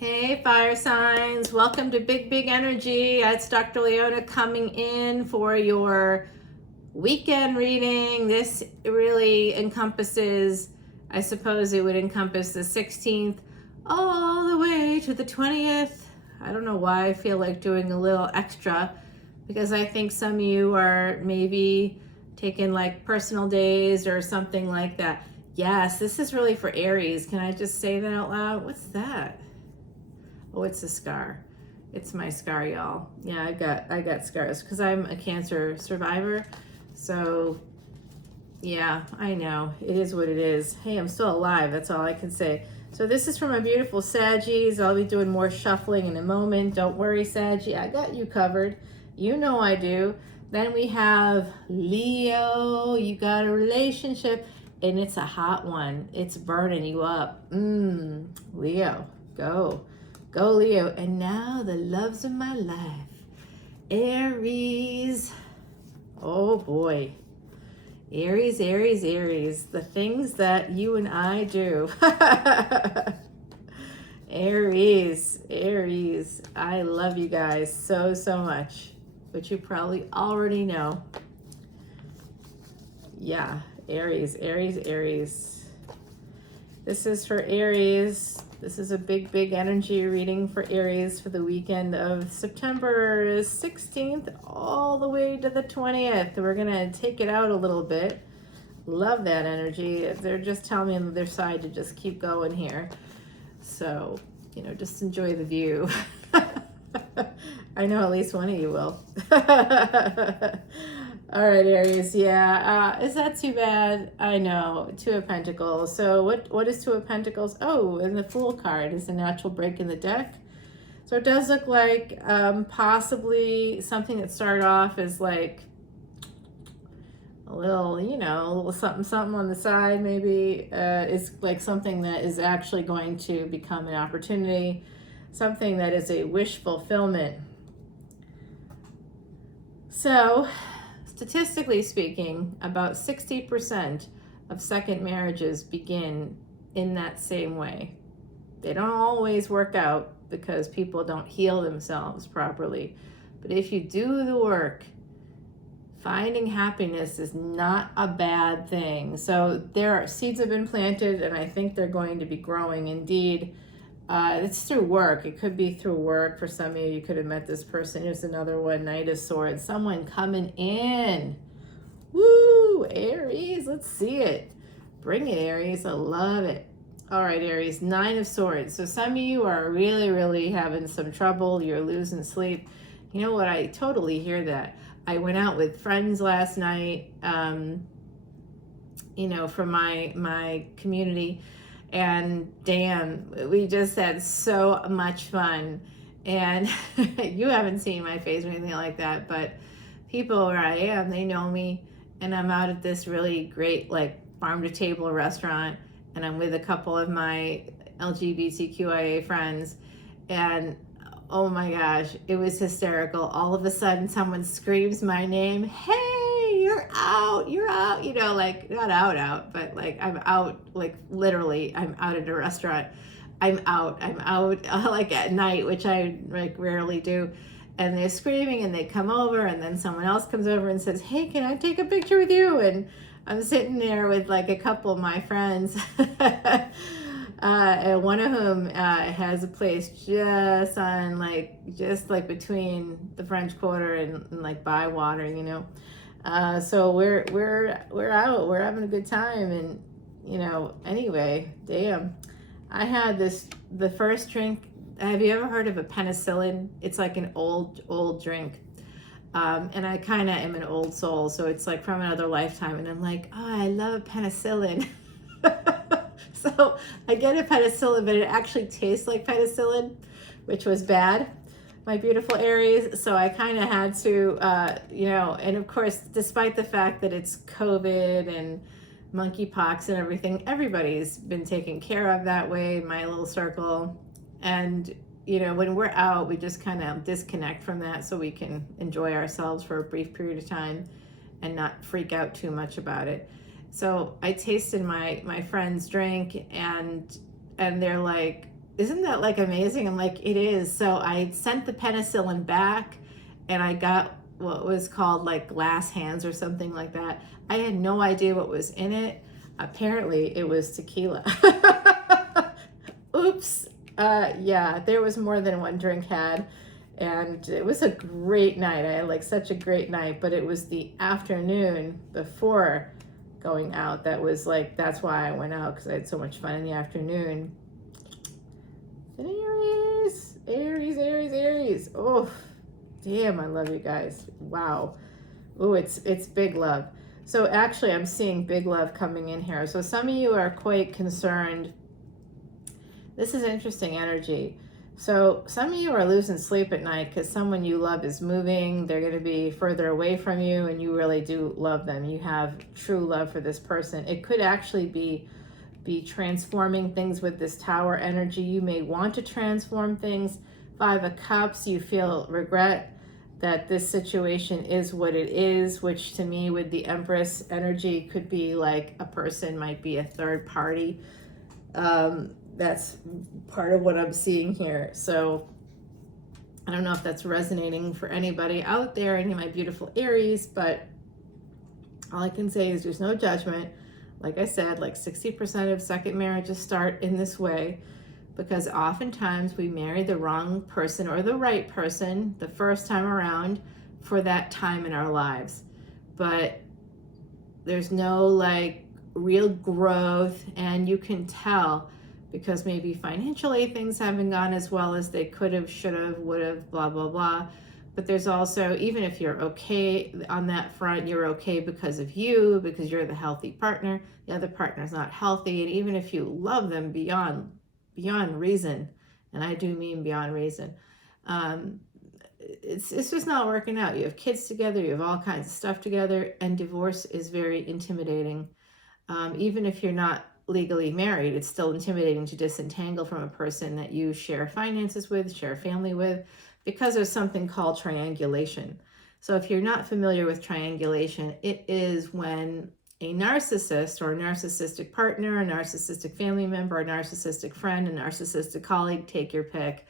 Hey fire signs, welcome to Big Energy. It's Dr. Leona coming in for your weekend reading. This really encompasses, I suppose it would encompass the 16th all the way to the 20th. I don't know why I feel like doing a little extra because I think some of you are maybe taking like personal days or something like that. Yes, this is really for Aries. Can I just say that out loud? What's that? Oh, it's a scar. It's my scar, y'all. Yeah, I got scars because I'm a cancer survivor. So yeah, I know. It is what it is. Hey, I'm still alive. That's all I can say. So this is from my beautiful Saggies. I'll be doing more shuffling in a moment. Don't worry, Saggy. I got you covered. You know I do. Then we have Leo. You got a relationship and it's a hot one. It's burning you up. Leo, go. Go, Leo. And now the loves of my life. Aries. Oh, boy. Aries, Aries, Aries. The things that you and I do. Aries, Aries. I love you guys so, so much. But you probably already know. Yeah, Aries, Aries, Aries. This is for Aries. This is a big energy reading for Aries for the weekend of September 16th all the way to the 20th. We're going to take it out a little bit. Love that energy. They're just telling me on their side to just keep going here. So, you know, just enjoy the view. I know at least one of you will. All right, Aries. Yeah, is that too bad? I know. Two of Pentacles. So what is Two of Pentacles? Oh, and the Fool card is a natural break in the deck. So it does look like possibly something that started off as like a little, you know, a little something on the side maybe is like something that is actually going to become an opportunity, something that is a wish fulfillment. So statistically speaking, about 60% of second marriages begin in that same way. They don't always work out because people don't heal themselves properly. But if you do the work, finding happiness is not a bad thing. So there are seeds have been planted, and I think they're going to be growing indeed. It's through work. It could be through work. For some of you, you could have met this person. Here's another one, Knight of Swords. Someone coming in. Woo, Aries, let's see it. Bring it, Aries. I love it. All right, Aries, Nine of Swords. So some of you are really having some trouble. You're losing sleep. You know what? I totally hear that. I went out with friends last night, you know, from my community. And damn, we just had so much fun. And you haven't seen my face or anything like that, but people where I am, they know me. And I'm out at this really great, like, farm to table restaurant. And I'm with a couple of my LGBTQIA friends. And oh my gosh, it was hysterical. All of a sudden, someone screams my name. Hey, you're out, you know, like not out, but like I'm out, like literally I'm out at a restaurant. I'm out like at night, which I like rarely do. And they're screaming and they come over and then someone else comes over and says, hey, can I take a picture with you? And I'm sitting there with like a couple of my friends. And one of whom has a place just between the French Quarter and like Bywater, you know. So we're out, we're having a good time, and you know, anyway, damn. I had the first drink. Have you ever heard of a penicillin? It's like an old drink. And I kind of am an old soul, so it's like from another lifetime, and I'm like, oh, I love penicillin. So I get a penicillin, but it actually tastes like penicillin, which was bad, my beautiful Aries. So I kind of had to, you know, and of course, despite the fact that it's COVID and monkeypox and everything, everybody's been taken care of that way in my little circle. And, you know, when we're out, we just kind of disconnect from that so we can enjoy ourselves for a brief period of time and not freak out too much about it. So I tasted my friend's drink, and they're like, isn't that like amazing? I'm like, it is. So I sent the penicillin back and I got what was called like glass hands or something like that. I had no idea what was in it. Apparently it was tequila. Oops. Yeah, there was more than one drink had. And it was a great night. I had like such a great night, but it was the afternoon before going out that was like, that's why I went out, because I had so much fun in the afternoon. And Aries, Aries, Aries, Aries. Oh, damn, I love you guys. Wow. Oh, it's big love. So actually, I'm seeing big love coming in here. So some of you are quite concerned. This is interesting energy. So some of you are losing sleep at night because someone you love is moving. They're going to be further away from you, and you really do love them. You have true love for this person. It could actually be transforming things with this Tower energy. You may want to transform things. 5 of Cups, you feel regret that this situation is what it is, which to me with the Empress energy could be like a person might be a third party. That's part of what I'm seeing here. So I don't know if that's resonating for anybody out there, any of my beautiful Aries, but all I can say is there's no judgment. Like I said, like 60% of second marriages start in this way because oftentimes we marry the wrong person or the right person the first time around for that time in our lives. But there's no like real growth, and you can tell because maybe financially things haven't gone as well as they could have, should have, would have, blah, blah, blah. But there's also, even if you're okay on that front, you're okay because of you, because you're the healthy partner. The other partner's not healthy. And even if you love them beyond reason, and I do mean beyond reason, it's just not working out. You have kids together, you have all kinds of stuff together, and divorce is very intimidating. Even if you're not legally married, it's still intimidating to disentangle from a person that you share finances with, share family with, because there's something called triangulation. So if you're not familiar with triangulation, it is when a narcissist or a narcissistic partner, a narcissistic family member, a narcissistic friend, a narcissistic colleague, take your pick,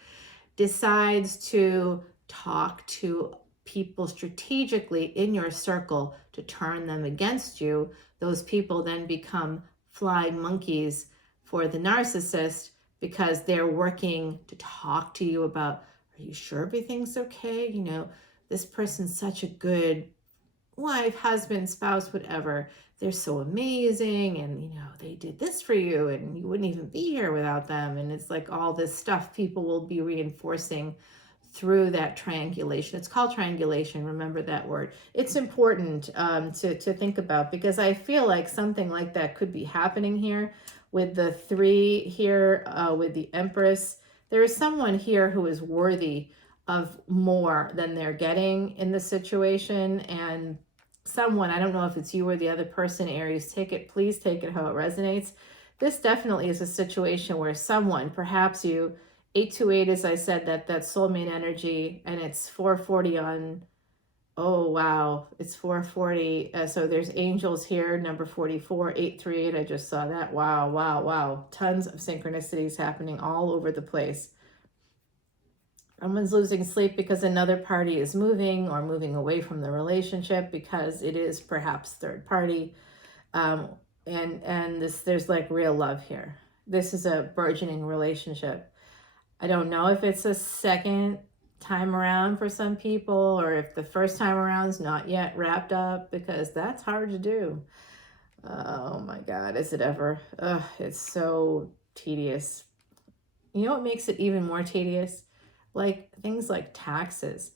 decides to talk to people strategically in your circle to turn them against you. Those people then become flying monkeys for the narcissist because they're working to talk to you about, are you sure everything's okay? You know, this person's such a good wife, husband, spouse, whatever. They're so amazing, and you know, they did this for you and you wouldn't even be here without them. And it's like all this stuff people will be reinforcing through that triangulation. It's called triangulation. Remember that word. It's important to think about, because I feel like something like that could be happening here with the 3 here, with the Empress. There is someone here who is worthy of more than they're getting in the situation, and someone, I don't know if it's you or the other person, Aries, please take it how it resonates. This definitely is a situation where someone, perhaps you, 828, as I said, that soulmate energy, and it's 440 on, oh wow, it's 440. So there's angels here, number 44, 838, I just saw that. Wow, wow, wow. Tons of synchronicities happening all over the place. Someone's losing sleep because another party is moving or moving away from the relationship because it is perhaps third party. And there's like real love here. This is a burgeoning relationship. I don't know if it's a second time around for some people, or if the first time around's not yet wrapped up, because that's hard to do. Oh my God, is it ever? Ugh, it's so tedious. You know what makes it even more tedious? Like things like taxes.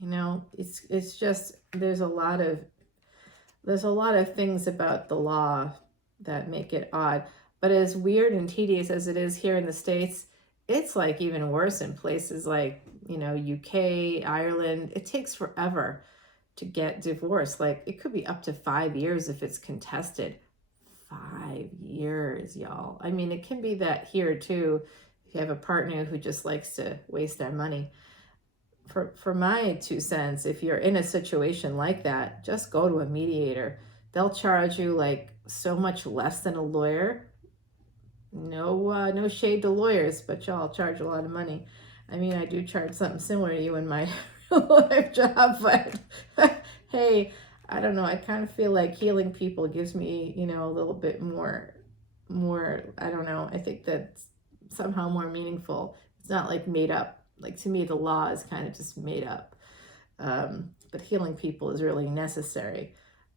You know, it's just, there's a lot of things about the law that make it odd. But as weird and tedious as it is here in the States, it's like even worse in places like, you know, UK, Ireland. It takes forever to get divorced. Like it could be up to 5 years if it's contested. 5 years, y'all. I mean, it can be that here too, if you have a partner who just likes to waste their money. For my 2 cents, if you're in a situation like that, just go to a mediator. They'll charge you like so much less than a lawyer. no shade to lawyers, but y'all charge a lot of money. I mean, I do charge something similar to you in my real life job, but hey, I don't know. I kind of feel like healing people gives me, a little bit more, I don't know. I think that's somehow more meaningful. It's not like made up. Like to me, the law is kind of just made up. But healing people is really necessary.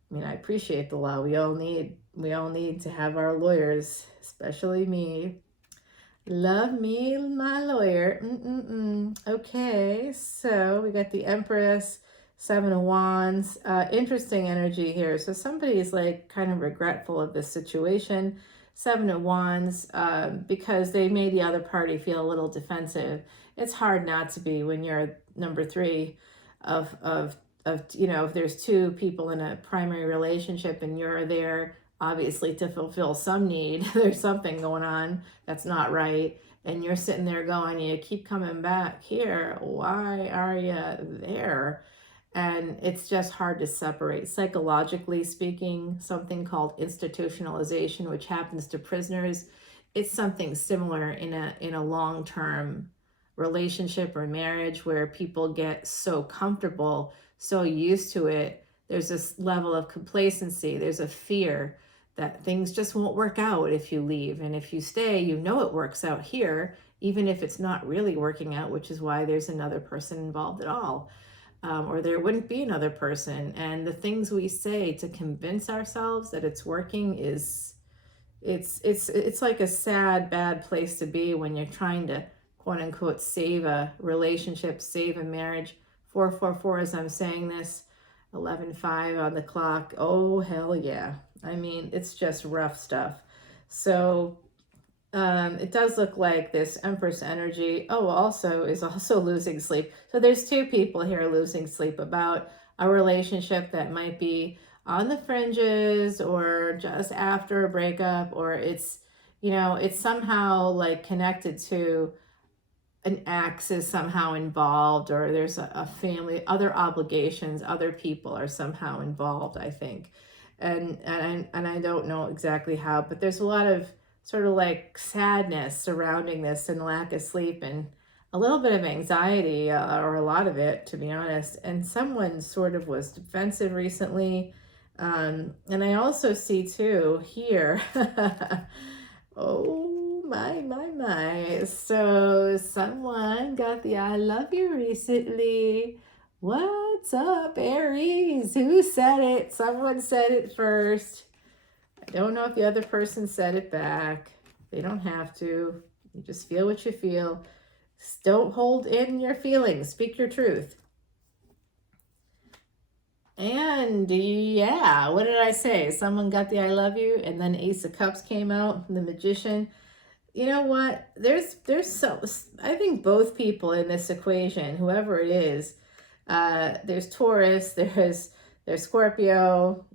I mean, I appreciate the law. We all need to have our lawyers, especially me. Love me, my lawyer. Okay, so we got the Empress, Seven of Wands. Interesting energy here. So somebody is like kind of regretful of this situation. Seven of Wands, because they made the other party feel a little defensive. It's hard not to be when you're number three of if there's two people in a primary relationship and you're there obviously to fulfill some need. There's something going on that's not right, and you're sitting there going, you keep coming back here, why are you there? And it's just hard to separate. Psychologically speaking, something called institutionalization, which happens to prisoners, it's something similar in a long-term relationship or marriage where people get so comfortable, so used to it. There's this level of complacency. There's a fear that things just won't work out if you leave. And if you stay, it works out here, even if it's not really working out, which is why there's another person involved at all. Or there wouldn't be another person. And the things we say to convince ourselves that it's working it's like a sad, bad place to be when you're trying to quote unquote save a relationship, save a marriage. 444 as I'm saying this, 11:05 on the clock. Oh hell yeah. I mean, it's just rough stuff. So it does look like this Empress energy is also losing sleep. So there's two people here losing sleep about a relationship that might be on the fringes or just after a breakup, or it's somehow like connected to an ex is somehow involved, or there's a family, other obligations, other people are somehow involved, I think. And I don't know exactly how, but there's a lot of sort of like sadness surrounding this and lack of sleep and a little bit of anxiety, or a lot of it, to be honest. And someone sort of was defensive recently. And I also see too here, oh my. So someone got the I love you recently. What's up, Aries? Who said it? Someone said it first. I don't know if the other person said it back. They don't have to. You just feel what you feel. Don't hold in your feelings. Speak your truth. And yeah, what did I say? Someone got the I love you, and then Ace of Cups came out, the Magician. You know what? There's I think both people in this equation, whoever it is, there's Taurus, there's Scorpio,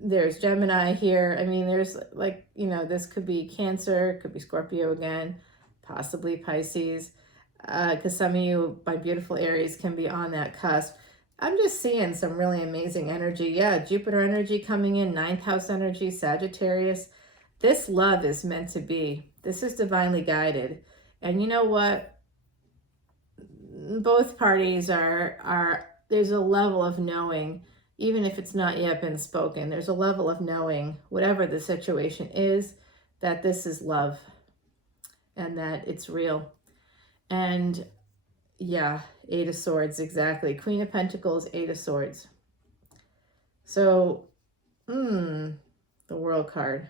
there's Gemini here. I mean, there's like, this could be Cancer, could be Scorpio again, possibly Pisces, because some of you, my beautiful Aries, can be on that cusp. I'm just seeing some really amazing energy. Yeah, Jupiter energy coming in, 9th house energy, Sagittarius. This love is meant to be. This is divinely guided. And you know what? Both parties there's a level of knowing, even if it's not yet been spoken, there's a level of knowing, whatever the situation is, that this is love and that it's real. And yeah, 8 of Swords, exactly. Queen of Pentacles, 8 of Swords. So, the World card.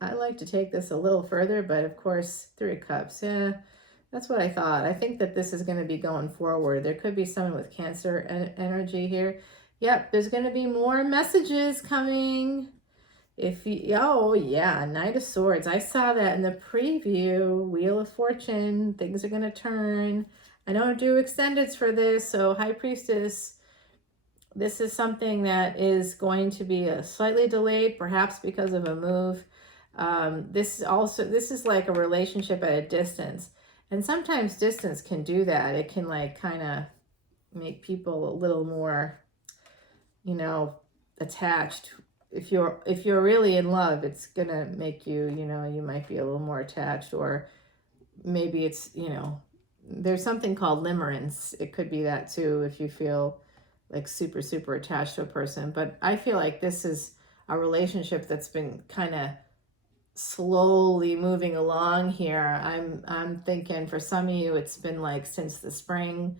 I like to take this a little further, but of course, 3 of Cups. Yeah, that's what I thought. I think that this is going to be going forward. There could be someone with Cancer energy here. Yep, there's going to be more messages coming. Oh yeah, Knight of Swords. I saw that in the preview. Wheel of Fortune. Things are going to turn. I don't do extendeds for this, so High Priestess, this is something that is going to be slightly delayed, perhaps because of a move. This is like a relationship at a distance. And sometimes distance can do that. It can like kind of make people a little more, attached if you're really in love, it's gonna make you, you know, you might be a little more attached, or maybe it's, you know, there's something called limerence. It could be that too, if you feel like super, super attached to a person. But I feel like this is a relationship that's been kind of slowly moving along here. I'm thinking for some of you, it's been like since the spring,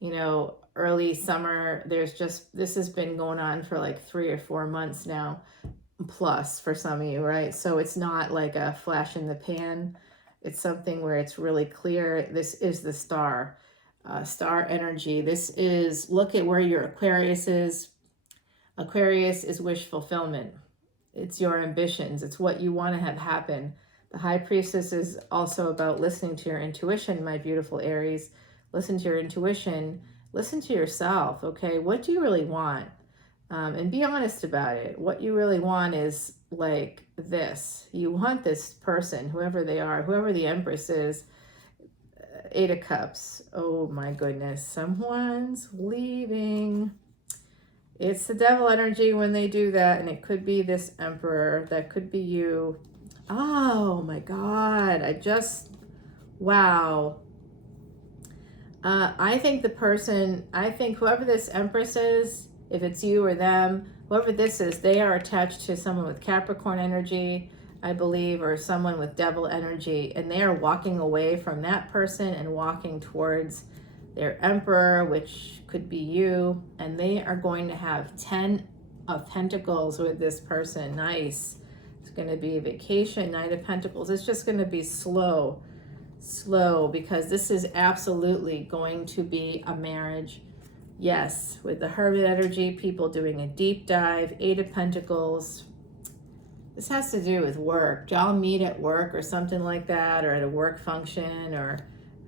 you know, early summer. This has been going on for like 3 or 4 months now, plus for some of you, right? So it's not like a flash in the pan. It's something where it's really clear. This is the star energy. This is, look at where your Aquarius is. Aquarius is wish fulfillment. It's your ambitions. It's what you want to have happen. The High Priestess is also about listening to your intuition, my beautiful Aries. Listen to your intuition. Listen to yourself, okay? What do you really want? And be honest about it. What you really want is like this. You want this person, whoever they are, whoever the Empress is. 8 of Cups. Oh my goodness. Someone's leaving. It's the devil energy when they do that, and it could be this Emperor. That could be you. Oh my God. Wow. I think whoever this Empress is, if it's you or them, whoever this is, they are attached to someone with Capricorn energy, I believe, or someone with devil energy, and they are walking away from that person and walking towards their Emperor, which could be you, and they are going to have 10 of Pentacles with this person. Nice. It's going to be a vacation, Knight of Pentacles. It's just going to be slow, because this is absolutely going to be a marriage. Yes, with the Hermit energy, people doing a deep dive, 8 of Pentacles. This has to do with work. Y'all meet at work or something like that, or at a work function, or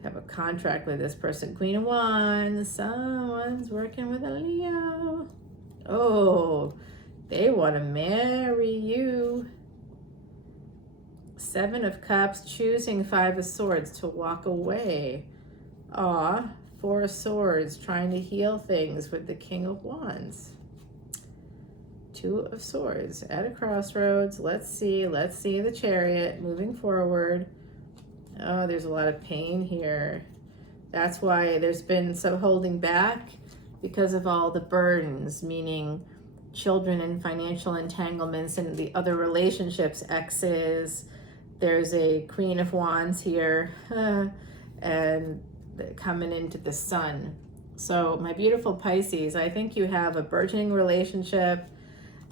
have a contract with this person. Queen of Wands, someone's working with a Leo. Oh, they want to marry you. 7 of Cups, choosing 5 of Swords to walk away. Aw, 4 of Swords, trying to heal things with the King of Wands. 2 of Swords at a crossroads. Let's see the Chariot moving forward. Oh, there's a lot of pain here. That's why there's been some holding back, because of all the burdens, meaning children and financial entanglements and the other relationships, exes. There's a Queen of Wands here, and coming into the Sun. So my beautiful Pisces, I think you have a burgeoning relationship.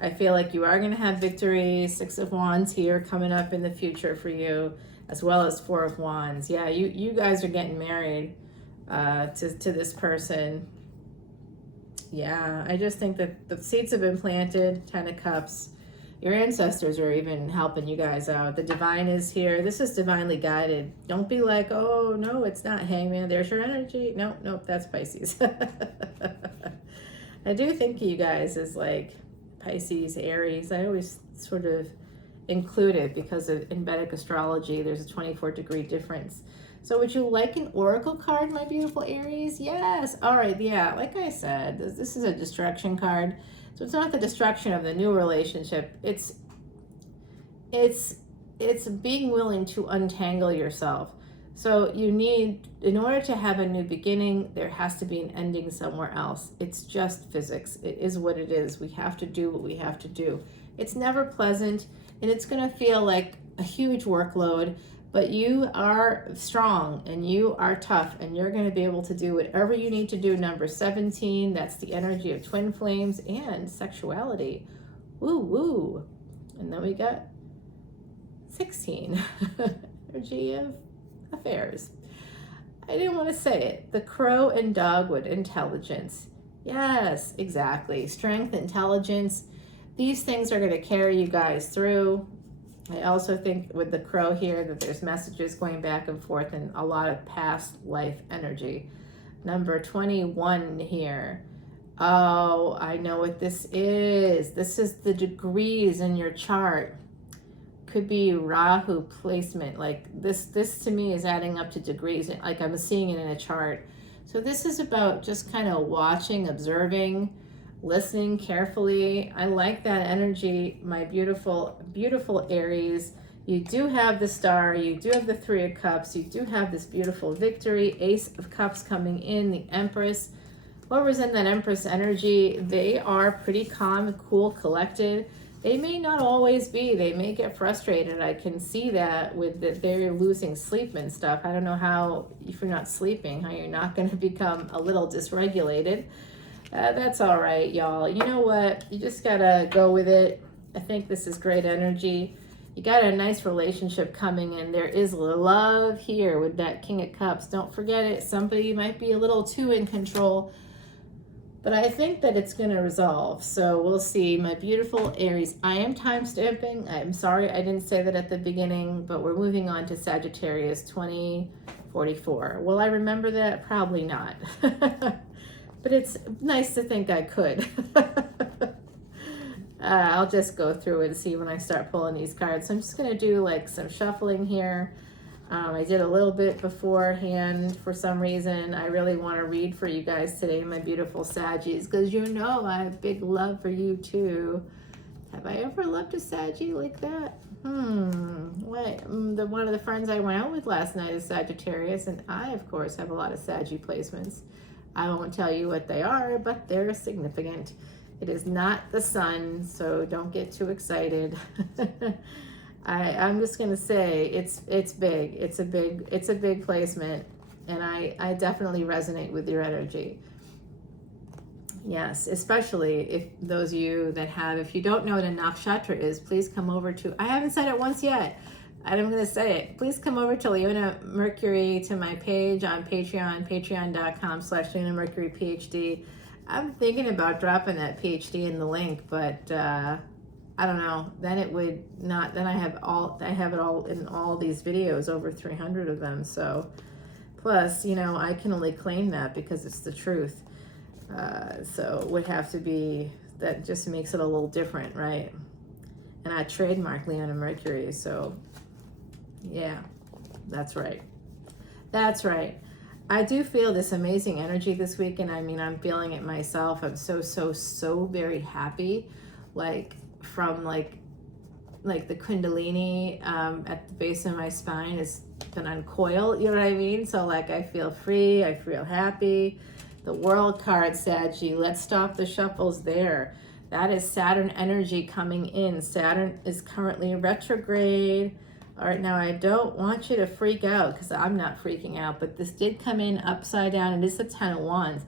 I feel like you are going to have victory. 6 of Wands here coming up in the future for you, as well as 4 of Wands. Yeah, you guys are getting married to this person. Yeah, I just think that the seeds have been planted. 10 of Cups. Your ancestors are even helping you guys out. The divine is here. This is divinely guided. Don't be like, oh, no, it's not Hangman. There's your energy. Nope, that's Pisces. I do think you guys as like Pisces, Aries. I always sort of include it because in Vedic Astrology, there's a 24-degree difference. So would you like an oracle card, my beautiful Aries? Yes. All right. Yeah. Like I said, this is a destruction card. So it's not the destruction of the new relationship. It's being willing to untangle yourself. So you need, in order to have a new beginning, there has to be an ending somewhere else. It's just physics. It is what it is. We have to do what we have to do. It's never pleasant, and it's going to feel like a huge workload, but you are strong and you are tough, and you're going to be able to do whatever you need to do. Number 17, that's the energy of twin flames and sexuality. Woo woo. And then we got 16, energy of affairs. I didn't want to say it. The crow and dogwood, intelligence. Yes, exactly. Strength, intelligence. These things are going to carry you guys through. I also think with the crow here that there's messages going back and forth and a lot of past life energy. Number 21 here. Oh, I know what this is. This is the degrees in your chart. Could be Rahu placement. Like this to me is adding up to degrees. Like I'm seeing it in a chart. So this is about just kind of watching, observing. listening carefully. I like that energy, my beautiful, beautiful Aries. You do have the Star, you do have the Three of Cups, you do have this beautiful victory, Ace of Cups coming in, the Empress. Whoever's in that Empress energy, they are pretty calm, cool, collected. They may not always be. They may get frustrated. I can see that with that they're losing sleep and stuff. I don't know how, if you're not sleeping, how you're not going to become a little dysregulated. That's all right, y'all. You know what? You just got to go with it. I think this is great energy. You got a nice relationship coming in. There is love here with that King of Cups. Don't forget it. Somebody might be a little too in control. But I think that it's going to resolve. So we'll see. My beautiful Aries. I am time stamping. I'm sorry I didn't say that at the beginning, but we're moving on to Sagittarius 2044. Will I remember that? Probably not. But it's nice to think I could. I'll just go through and see when I start pulling these cards. So I'm just going to do like some shuffling here. I did a little bit beforehand for some reason. I really want to read for you guys today, my beautiful Saggies, because you know I have big love for you too. Have I ever loved a Saggy like that? One of the friends I went out with last night is Sagittarius, and I, of course, have a lot of Saggy placements. I won't tell you what they are, but they're significant. It is not the sun, so don't get too excited. I'm just gonna say it's big. It's a big placement, and I definitely resonate with your energy. Yes, especially if those of you that have, if you don't know what a nakshatra is, please come over to, I haven't said it once yet, and I'm gonna say it. Please come over to Leona Mercury, to my page on Patreon, patreon.com/leonamercuryphd. I'm thinking about dropping that PhD in the link, but I don't know, then it would not, then I have it all in all these videos, over 300 of them. So plus, you know, I can only claim that because it's the truth. So it would have to be, that just makes it a little different, right? And I trademark Leona Mercury, so yeah, that's right. That's right. I do feel this amazing energy this week, and I mean, I'm feeling it myself. I'm so very happy, like from like the Kundalini at the base of my spine has been uncoiled, you know what I mean? So like I feel free, I feel happy. The World card, Saggy, let's stop the shuffles there. That is Saturn energy coming in. Saturn is currently retrograde. All right, now I don't want you to freak out, because I'm not freaking out, but this did come in upside down, and it's the 10 of Wands.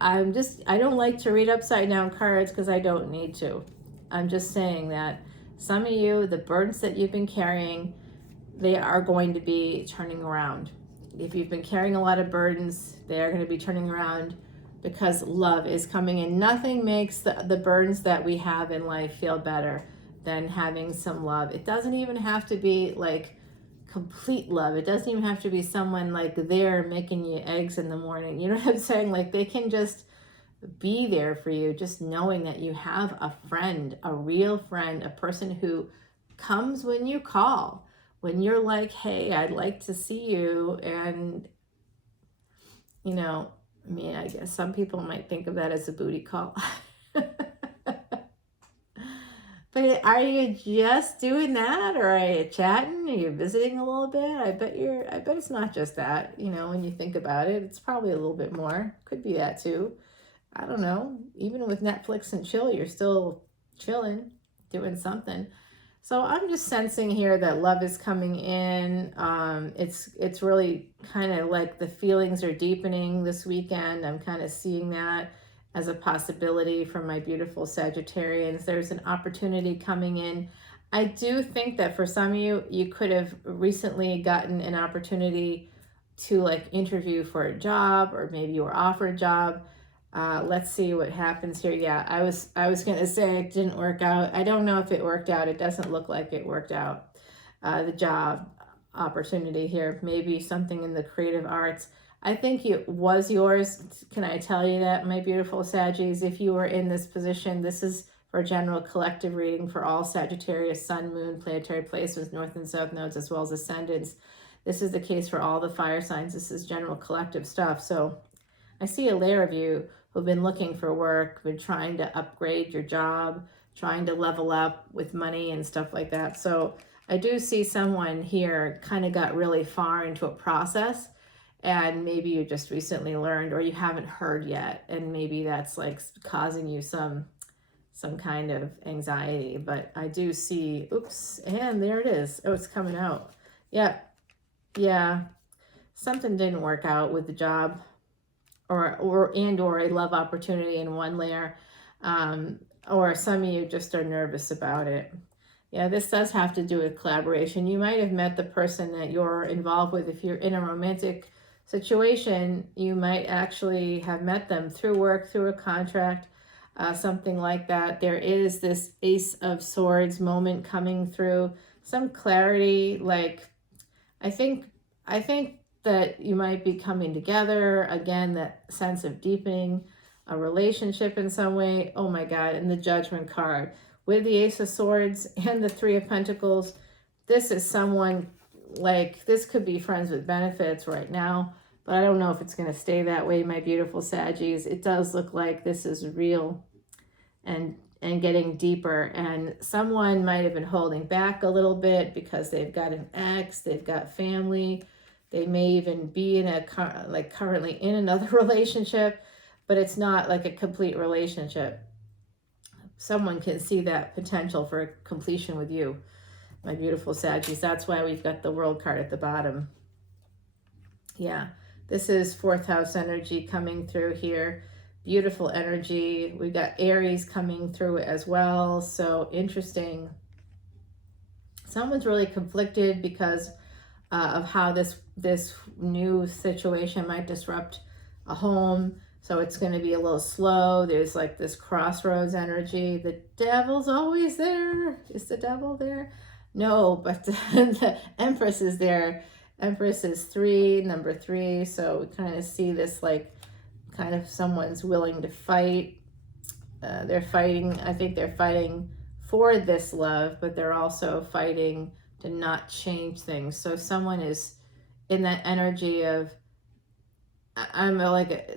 I don't like to read upside down cards because I don't need to. I'm just saying that some of you, the burdens that you've been carrying, they are going to be turning around. If you've been carrying a lot of burdens, they are going to be turning around because love is coming in. Nothing makes the burdens that we have in life feel better than having some love. It doesn't even have to be like complete love. It doesn't even have to be someone like there making you eggs in the morning. You know what I'm saying? Like they can just be there for you, just knowing that you have a friend, a real friend, a person who comes when you call, when you're like, hey, I'd like to see you. And, you know, I mean, I guess some people might think of that as a booty call. But are you just doing that, or are you chatting? Are you visiting a little bit? I bet it's not just that, you know, when you think about it. It's probably a little bit more. Could be that too. I don't know. Even with Netflix and chill, you're still chilling, doing something. So I'm just sensing here that love is coming in. It's really kind of like the feelings are deepening this weekend. I'm kind of seeing that as a possibility for my beautiful Sagittarians. There's an opportunity coming in. I do think that for some of you, you could have recently gotten an opportunity to like interview for a job, or maybe you were offered a job. Let's see what happens here. Yeah, I was gonna say it didn't work out. I don't know if it worked out. It doesn't look like it worked out. The job opportunity here, maybe something in the creative arts. I think it was yours. Can I tell you that, my beautiful Saggies? If you were in this position, this is for a general collective reading for all Sagittarius, Sun, Moon, planetary placements, North and South nodes, as well as ascendants. This is the case for all the fire signs. This is general collective stuff. So I see a layer of you who've been looking for work, been trying to upgrade your job, trying to level up with money and stuff like that. So I do see someone here kind of got really far into a process, and maybe you just recently learned, or you haven't heard yet, and maybe that's like causing you some kind of anxiety. But I do see, oops, and there it is. Oh, it's coming out. Yeah, something didn't work out with the job, or a love opportunity in one layer, or some of you just are nervous about it. Yeah, this does have to do with collaboration. You might have met the person that you're involved with. If you're in a romantic situation, you might actually have met them through work, through a contract, something like that. There is this Ace of Swords moment coming through, some clarity. Like, I think that you might be coming together again, that sense of deepening a relationship in some way. Oh my God, and the Judgment card with the Ace of Swords and the Three of Pentacles. This is someone, like, this could be friends with benefits right now, but I don't know if it's going to stay that way, my beautiful Saggies. It does look like this is real and getting deeper, and someone might have been holding back a little bit because they've got an ex, they've got family, they may even be in currently in another relationship, but it's not like a complete relationship. Someone can see that potential for completion with you, my beautiful Saggies. That's why we've got the World card at the bottom. Yeah, this is 4th house energy coming through here. Beautiful energy. We've got Aries coming through as well. So interesting. Someone's really conflicted because of how this new situation might disrupt a home. So it's going to be a little slow. There's like this crossroads energy. The devil's always there. Is the devil there? No, but the Empress is there. Empress is number 3. So we kind of see this, like, kind of someone's willing to fight. They're fighting. I think they're fighting for this love, but they're also fighting to not change things. So someone is in that energy of,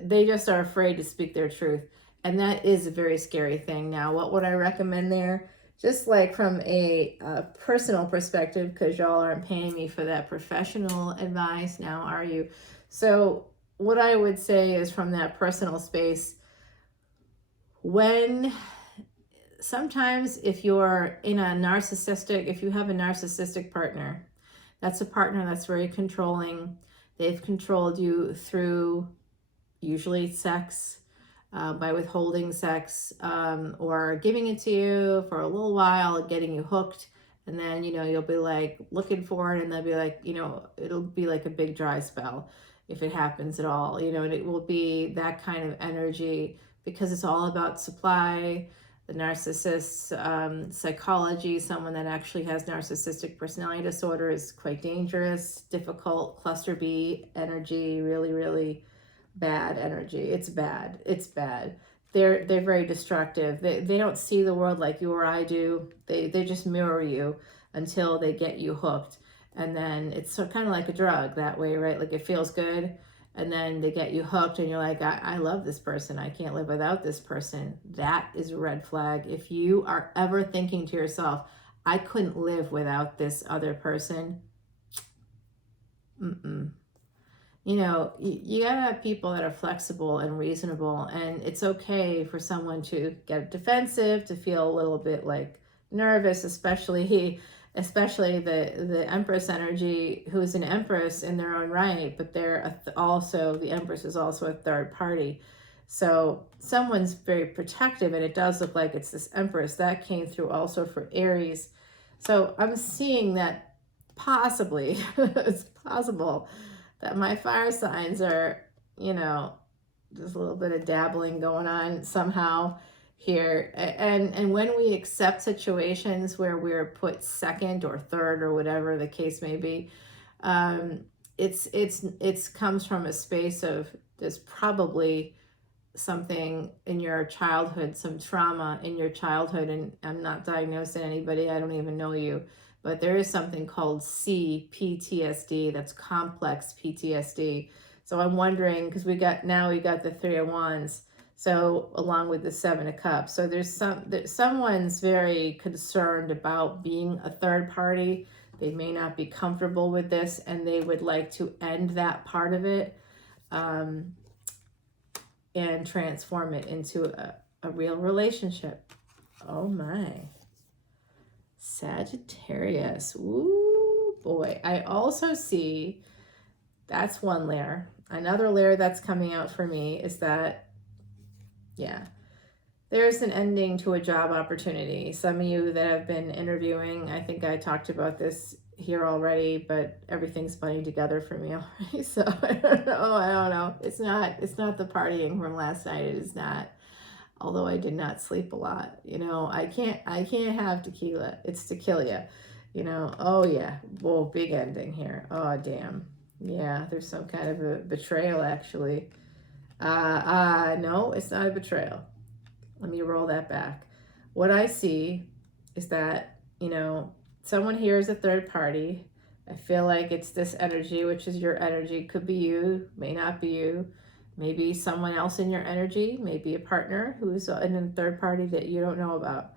they just are afraid to speak their truth. And that is a very scary thing. Now, what would I recommend there? Just like from a personal perspective, because y'all aren't paying me for that professional advice now, are you? So what I would say is, from that personal space, sometimes if you're in if you have a narcissistic partner, that's a partner that's very controlling. They've controlled you through usually sex, by withholding sex, or giving it to you for a little while, getting you hooked. And then, you'll be like looking for it, and they'll be like, it'll be like a big dry spell if it happens at all, and it will be that kind of energy, because it's all about supply. The narcissist's psychology, someone that actually has narcissistic personality disorder, is quite dangerous, difficult, cluster B energy, really, really bad energy. It's bad. They're very destructive. They don't see the world like you or I do. They just mirror you until they get you hooked. And then it's kind of like a drug that way, right? Like, it feels good, and then they get you hooked, and you're like, I love this person. I can't live without this person. That is a red flag. If you are ever thinking to yourself, I couldn't live without this other person, you gotta have people that are flexible and reasonable, and it's okay for someone to get defensive, to feel a little bit like nervous, especially the Empress energy, who is an Empress in their own right, but the Empress is also a third party. So someone's very protective, and it does look like it's this Empress. That came through also for Aries. So I'm seeing that possibly, it's possible that my fire signs are, there's a little bit of dabbling going on somehow here. And when we accept situations where we're put second or third or whatever the case may be, it's comes from a space of, there's probably something in your childhood, some trauma in your childhood, and I'm not diagnosing anybody, I don't even know you, but there is something called CPTSD, that's complex PTSD. So I'm wondering, because we got the 3 of Wands, So along with the Seven of Cups. So someone's very concerned about being a third party. They may not be comfortable with this, and they would like to end that part of it, and transform it into a real relationship. Oh my. Sagittarius. Ooh, boy. I also see, that's one layer. Another layer that's coming out for me is that, yeah, there's an ending to a job opportunity. Some of you that have been interviewing, I think I talked about this here already, but everything's bunning together for me already. So I don't know. It's not the partying from last night. It is not. Although I did not sleep a lot. You know, I can't have tequila. It's tequila. You know, oh yeah. Whoa, big ending here. Oh damn. Yeah, there's some kind of a betrayal actually. No, it's not a betrayal. Let me roll that back. What I see is that, you know, someone here is a third party. I feel like it's this energy, which is your energy. Could be you, may not be you. Maybe someone else in your energy, maybe a partner who's in a third party that you don't know about.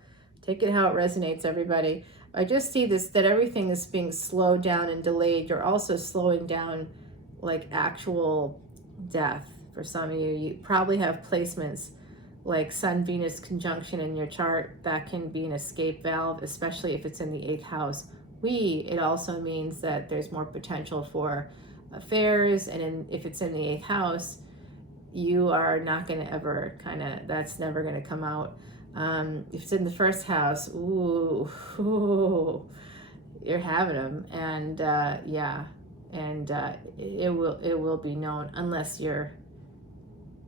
Take it how it resonates, everybody. I just see this, that everything is being slowed down and delayed. You're also slowing down like actual death for some of you. You probably have placements like Sun-Venus conjunction in your chart. That can be an escape valve, especially if it's in the 8th house. It also means that there's more potential for affairs, and if it's in the 8th house, you are not going to ever that's never going to come out. If it's in the 1st house, ooh, you're having them, and it will be known unless you're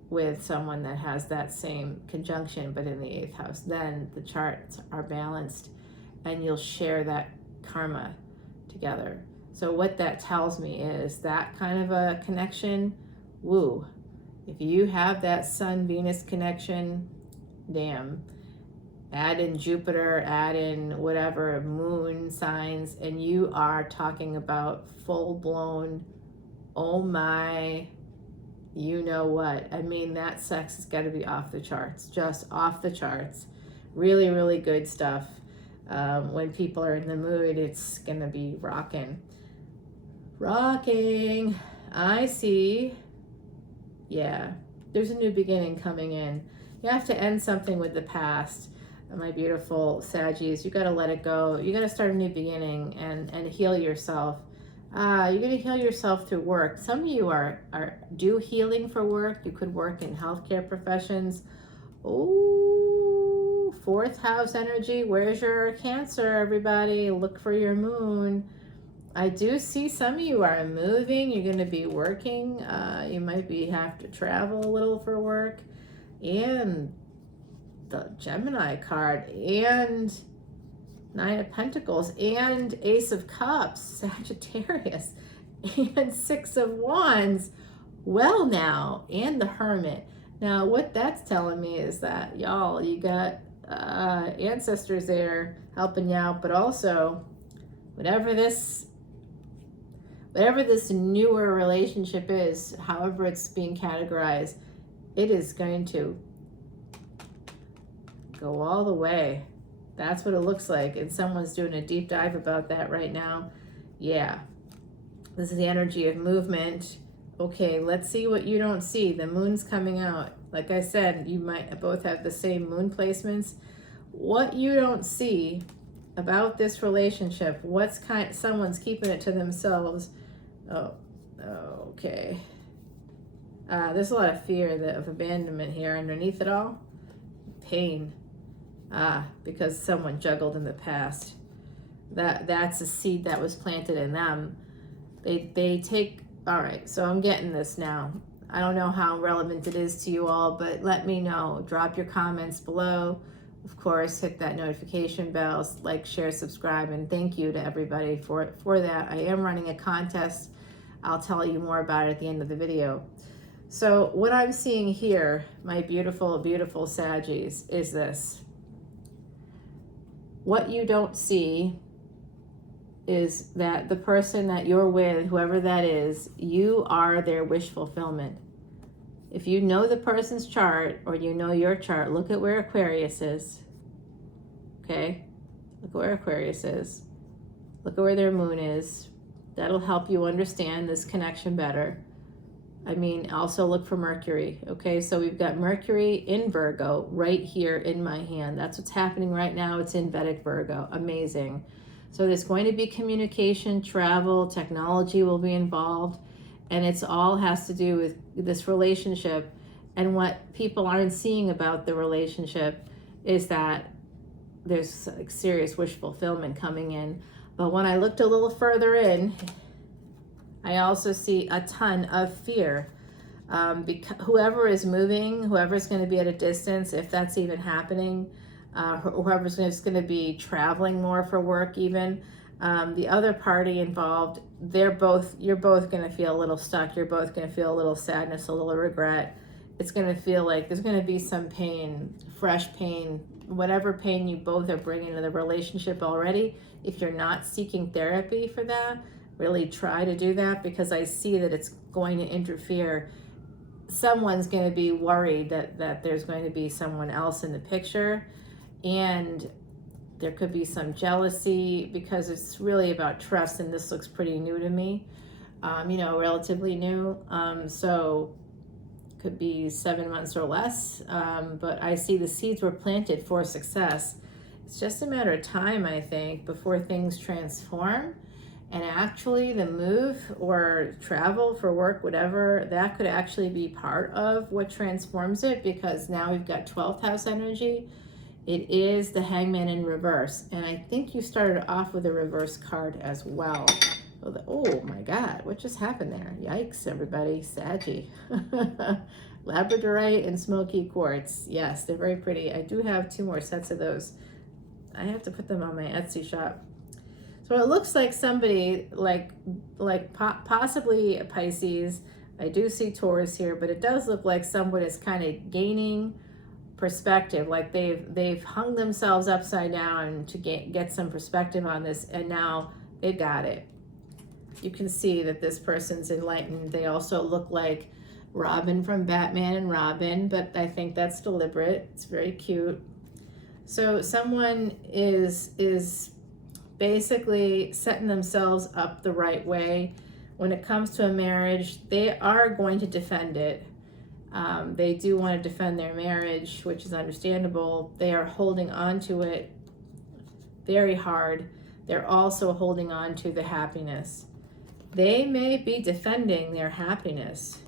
with someone that has that same conjunction but in the 8th house. Then the charts are balanced and you'll share that karma together. So what that tells me is that kind of a connection, woo. If you have that Sun-Venus connection, damn, add in Jupiter, add in whatever moon signs, and you are talking about full-blown, oh my, you know what. I mean, that sex has got to be off the charts, just off the charts. Really, really good stuff. When people are in the mood, it's going to be rocking. I see. Yeah, there's a new beginning coming in. You have to end something with the past. My beautiful Saggies, you got to let it go. You got to start a new beginning and heal yourself. You're going to heal yourself through work. Some of you do healing for work. You could work in healthcare professions. Oh, 4th house energy. Where's your Cancer, everybody? Look for your moon. I do see some of you are moving. You're going to be working. You might have to travel a little for work. And the Gemini card and 9 of Pentacles and Ace of Cups, Sagittarius, and 6 of Wands. Well now, and the Hermit. Now what that's telling me is that, y'all, you got ancestors there helping you out, but also whatever this newer relationship is, however it's being categorized, it is going to go all the way. That's what it looks like, and someone's doing a deep dive about that right now. Yeah, this is the energy of movement. Okay, let's see what you don't see. The moon's coming out. Like I said, you might both have the same moon placements. What you don't see about this relationship, someone's keeping it to themselves. Oh, okay. There's a lot of fear of abandonment here underneath it all. Pain. Because someone juggled in the past. That's a seed that was planted in them. They take, all right, so I'm getting this now. I don't know how relevant it is to you all, but let me know. Drop your comments below. Of course, hit that notification bell, like, share, subscribe, and thank you to everybody for that. I am running a contest. I'll tell you more about it at the end of the video. So what I'm seeing here, my beautiful, beautiful Saggies, is this. What you don't see is that the person that you're with, whoever that is, you are their wish fulfillment. If you know the person's chart or you know your chart, look at where Aquarius is. Okay? Look at where Aquarius is. Look at where their moon is. That'll help you understand this connection better. I mean, also look for Mercury. Okay, so we've got Mercury in Virgo right here in my hand. That's what's happening right now. It's in Vedic Virgo. Amazing. So there's going to be communication, travel, technology will be involved, and it's all has to do with this relationship. And what people aren't seeing about the relationship is that there's like serious wish fulfillment coming in. But when I looked a little further in, I also see a ton of fear. Because whoever is moving, whoever's going to be at a distance, if that's even happening, whoever's just going to be traveling more for work even, the other party involved, you're both going to feel a little stuck. You're both going to feel a little sadness, a little regret. It's going to feel like there's going to be some pain, fresh pain, whatever pain you both are bringing to the relationship already. If you're not seeking therapy for that, really try to do that, because I see that it's going to interfere. Someone's going to be worried that there's going to be someone else in the picture, and there could be some jealousy, because it's really about trust, and this looks pretty new to me, relatively new. So could be 7 months or less, but I see the seeds were planted for success. It's just a matter of time, I think, before things transform. And actually the move or travel for work, whatever, that could actually be part of what transforms it, because now we've got 12th house energy. It is the Hangman in reverse. And I think you started off with a reverse card as well. Oh my God, what just happened there? Yikes, everybody. Saggy. Labradorite and smoky quartz. Yes, they're very pretty. I do have 2 more sets of those. I have to put them on my Etsy shop. So it looks like somebody like possibly a Pisces. I do see Taurus here, but it does look like someone is kind of gaining perspective, like they've hung themselves upside down to get some perspective on this, and now they got it. You can see that this person's enlightened. They also look like Robin from Batman and Robin, but I think that's deliberate. It's very cute. So someone is basically setting themselves up the right way. When it comes to a marriage, they are going to defend it. They do want to defend their marriage, which is understandable. They are holding on to it very hard. They're also holding on to the happiness. They may be defending their happiness.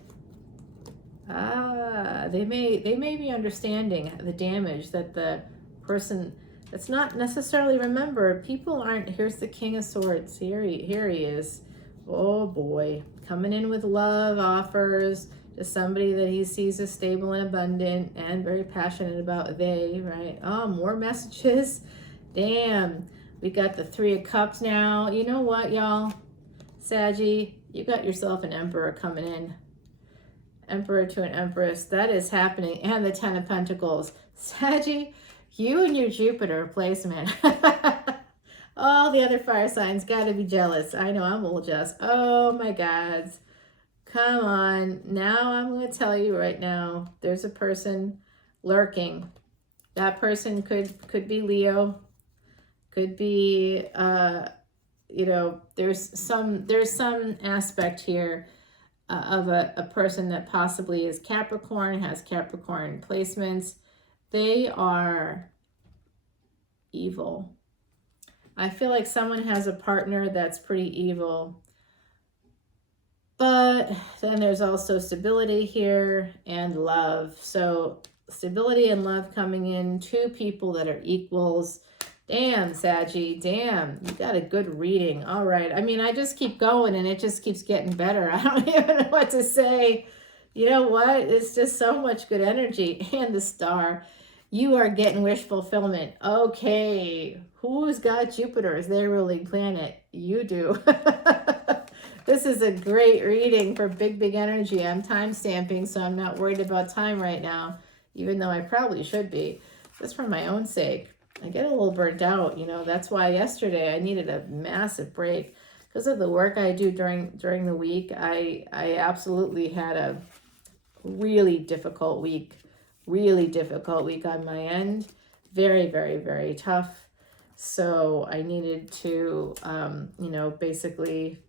They may be understanding the damage that the person, that's not necessarily, remember, people aren't, here's the King of Swords. Here he is. Oh boy, coming in with love offers to somebody that he sees as stable and abundant and very passionate about right? Oh, more messages. Damn, we got the 3 of Cups now. You know what, y'all? Saggy, you got yourself an Emperor coming in. Emperor to an Empress. That is happening. And the 10 of Pentacles. Saggy, you and your Jupiter placement. All the other fire signs got to be jealous. I know, I'm a little jealous. Oh my God. Come on. Now I'm going to tell you right now, there's a person lurking. That person could be Leo. Could be, there's some aspect here of a person that possibly is Capricorn, has Capricorn placements. They are evil. I feel like someone has a partner that's pretty evil. But then there's also stability here and love. So stability and love coming in, 2 people that are equals. Damn, Saggy, damn, you got a good reading. All right. I mean, I just keep going and it just keeps getting better. I don't even know what to say. You know what? It's just so much good energy. And the Star. You are getting wish fulfillment. Okay. Who's got Jupiter as their ruling planet? You do. This is a great reading for big energy. I'm time stamping, so I'm not worried about time right now, even though I probably should be, just for my own sake. I get a little burnt out, that's why yesterday I needed a massive break. Because of the work I do during the week, I absolutely had a really difficult week. Really difficult week on my end. Very, very, very tough. So I needed to, basically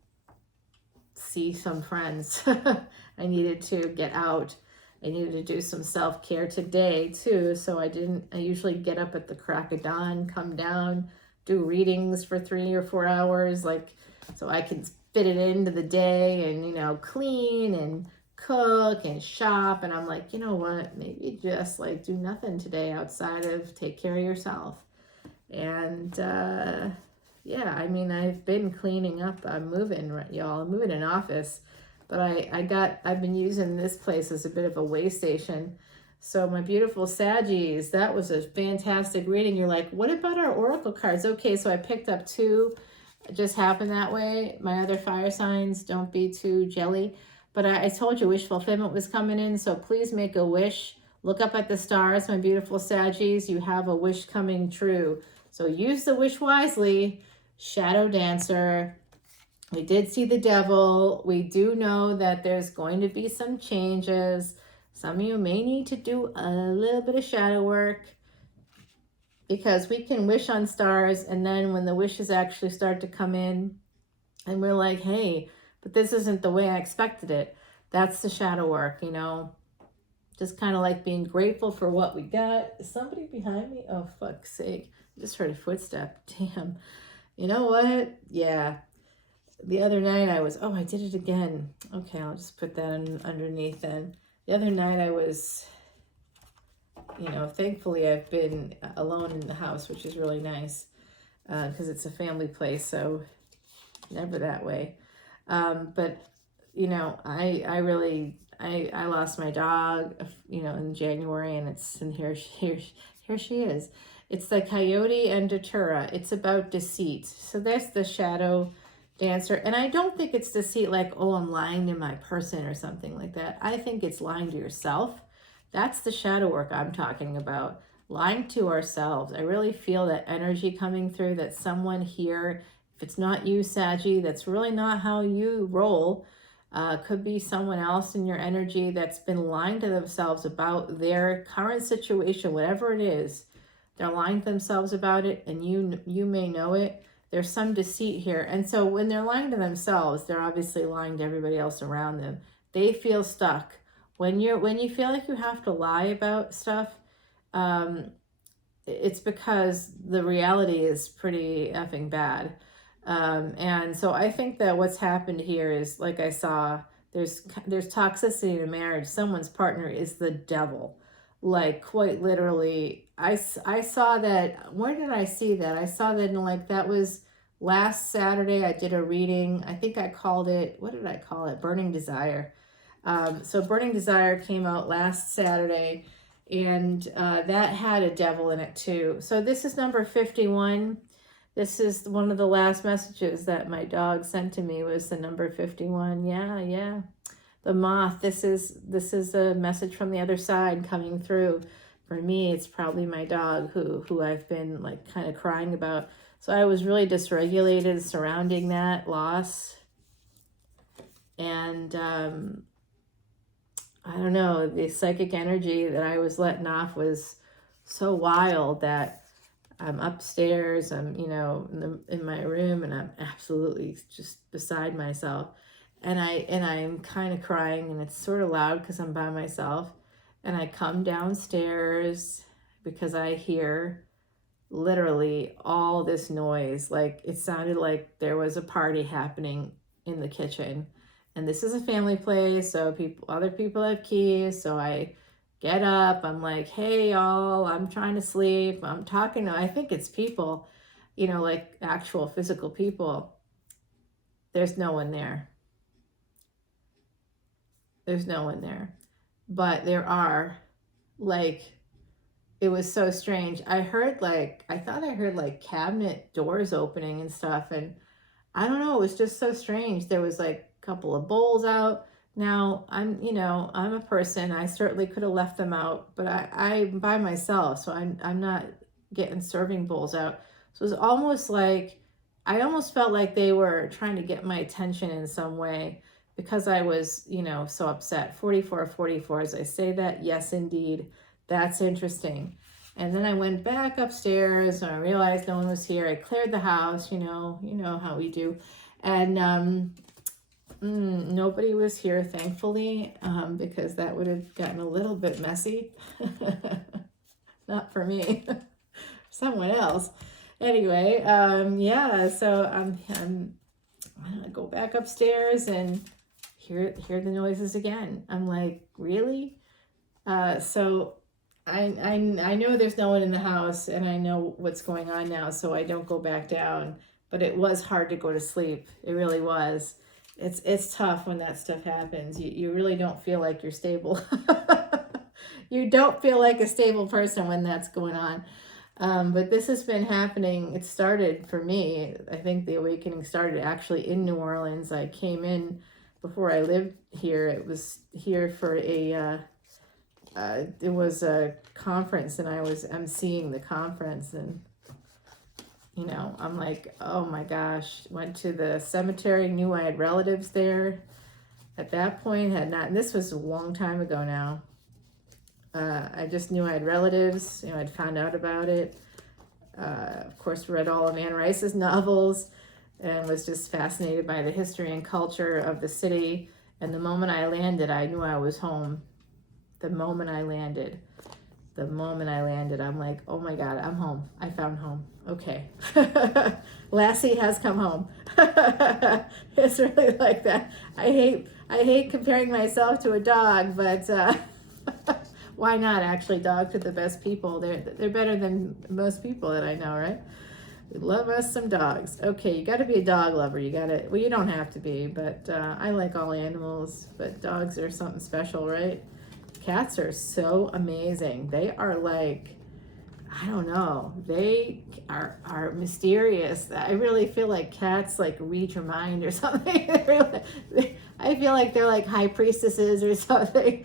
see some friends. I needed to get out. I needed to do some self-care today too. So I usually get up at the crack of dawn, come down, do readings for 3 or 4 hours, so I can fit it into the day and, clean and cook and shop. And I'm like, you know what, maybe just do nothing today outside of take care of yourself. And yeah, I've been cleaning up. I'm moving, y'all. I'm moving an office, but I've been using this place as a bit of a way station. So my beautiful Saggies, that was a fantastic reading. You're like, what about our oracle cards? Okay, so I picked up 2. It just happened that way. My other fire signs, don't be too jelly. But I told you wish fulfillment was coming in, so please make a wish. Look up at the stars, my beautiful Saggies. You have a wish coming true. So use the wish wisely. Shadow Dancer. We did see the devil. We do know that there's going to be some changes. Some of you may need to do a little bit of shadow work, because we can wish on stars, and then when the wishes actually start to come in and we're like, hey, but this isn't the way I expected it. That's the shadow work, just kind of like being grateful for what we got. Is somebody behind me? Oh, fuck's sake. I just heard a footstep. Damn. You know what? Yeah. The other night I did it again. Okay, I'll just put that underneath then. The other night I was, thankfully I've been alone in the house, which is really nice, because it's a family place, so never that way. But, I lost my dog, in January, and here she is. It's the Coyote and Datura. It's about deceit. So there's the Shadow Dancer. And I don't think it's deceit like, oh, I'm lying to my person or something like that. I think it's lying to yourself. That's the shadow work I'm talking about. Lying to ourselves. I really feel that energy coming through, that someone here, if it's not you, Saggy, that's really not how you roll. Could be someone else in your energy that's been lying to themselves about their current situation, whatever it is. They're lying to themselves about it, and you may know it. There's some deceit here. And so when they're lying to themselves, they're obviously lying to everybody else around them. They feel stuck. When you feel like you have to lie about stuff, it's because the reality is pretty effing bad. And so I think that what's happened here is, like I saw, there's toxicity in a marriage. Someone's partner is the devil. Like, quite literally, I saw that. Where did I see that? I saw that that was last Saturday. I did a reading. I think I called it, what did I call it? Burning Desire. So Burning Desire came out last Saturday, and that had a devil in it too. So this is number 51. This is one of the last messages that my dog sent to me, was the number 51. Yeah. The moth. This is a message from the other side coming through. For me, it's probably my dog who I've been kind of crying about. So I was really dysregulated surrounding that loss. And I don't know, the psychic energy that I was letting off was so wild that I'm upstairs, I'm, in my room, and I'm absolutely just beside myself. And I'm kind of crying, and it's sort of loud because I'm by myself. And I come downstairs because I hear literally all this noise. It sounded like there was a party happening in the kitchen. And this is a family place, so other people have keys. So I get up, I'm like, hey y'all, I'm trying to sleep. I'm talking to, I think it's people, actual physical people. There's no one there. There's no one there. But there are, it was so strange. I thought I heard cabinet doors opening and stuff. And I don't know, it was just so strange. There was a couple of bowls out. Now, I'm a person, I certainly could have left them out, but I'm by myself, so I'm not getting serving bowls out. So it was almost I almost felt like they were trying to get my attention in some way. because I was, so upset. 44, as I say that, yes, indeed, that's interesting. And then I went back upstairs and I realized no one was here. I cleared the house, you know how we do. And nobody was here, thankfully, because that would have gotten a little bit messy. Not for me, someone else. Anyway, so I'm gonna go back upstairs and hear the noises again. I'm like, really? So I know there's no one in the house, and I know what's going on now, so I don't go back down. But it was hard to go to sleep. It really was. It's tough when that stuff happens. You really don't feel like you're stable. You don't feel like a stable person when that's going on. But this has been happening. It started for me. I think the awakening started actually in New Orleans. I came in before I lived here. It was here for it was a conference, and I was emceeing the conference, and I'm like, oh my gosh, went to the cemetery, knew I had relatives there. At that point, had not, and this was a long time ago now. I just knew I had relatives, I'd found out about it. Of course, read all of Anne Rice's novels and was just fascinated by the history and culture of the city. And the moment I landed, I knew I was home. The moment I landed, I'm like, oh my God, I'm home. I found home. Okay. Lassie has come home. It's really like that. I hate comparing myself to a dog, but why not? Actually, dogs are the best people. They're better than most people that I know, right? We love us some dogs. Okay, you got to be a dog lover. You don't have to be, but I like all animals, but dogs are something special, right? Cats are so amazing. They are like, I don't know, they are mysterious. I really feel like cats like read your mind or something. I feel like they're like high priestesses or something.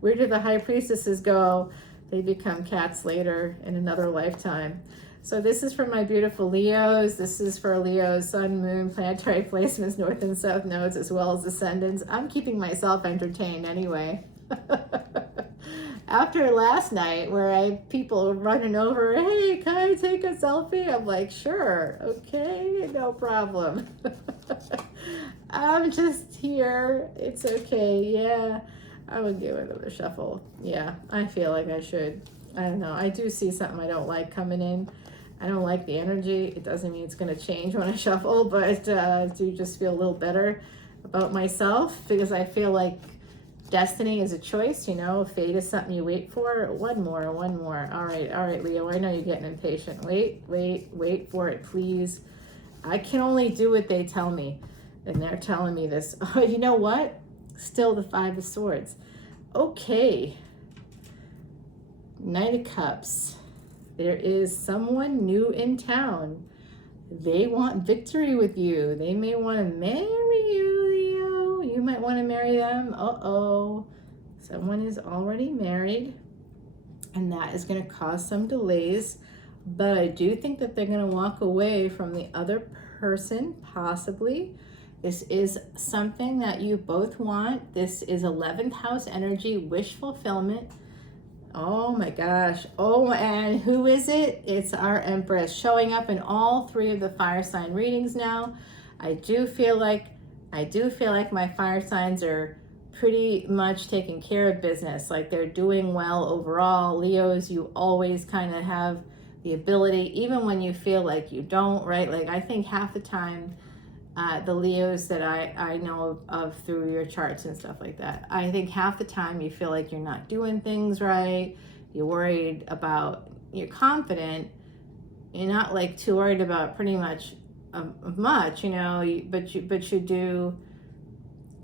Where do the high priestesses go? They become cats later in another lifetime. So this is for my beautiful Leos. This is for Leo's sun, moon, planetary placements, north and south nodes, as well as ascendants. I'm keeping myself entertained anyway. After last night where people running over, hey, can I take a selfie? I'm like, sure, okay, no problem. I'm just here. It's okay. Yeah, I would give it a shuffle. Yeah, I feel like I should. I don't know. I do see something I don't like coming in. I don't like the energy. It doesn't mean it's going to change when I shuffle, but I do just feel a little better about myself because I feel like destiny is a choice, fate is something you wait for. One more. All right, Leo, I know you're getting impatient. Wait for it, please. I can only do what they tell me. And they're telling me this. Oh, you know what? Still the Five of Swords. Okay. Knight of Cups. There is someone new in town. They want victory with you. They may want to marry you, Leo. You might want to marry them. Uh-oh. Someone is already married, and that is going to cause some delays. But I do think that they're going to walk away from the other person, possibly. This is something that you both want. This is 11th house energy, wish fulfillment. Oh my gosh. Oh, and who is it? It's our Empress showing up in all three of the fire sign readings now. I do feel like my fire signs are pretty much taking care of business. Like they're doing well overall. Leos, you always kind of have the ability, even when you feel like you don't, right? Like I think half the time, the Leos that I know of through your charts and stuff like that, I think half the time you feel like you're not doing things right. You're worried about, you're confident. You're not like too worried about pretty much much, but you do,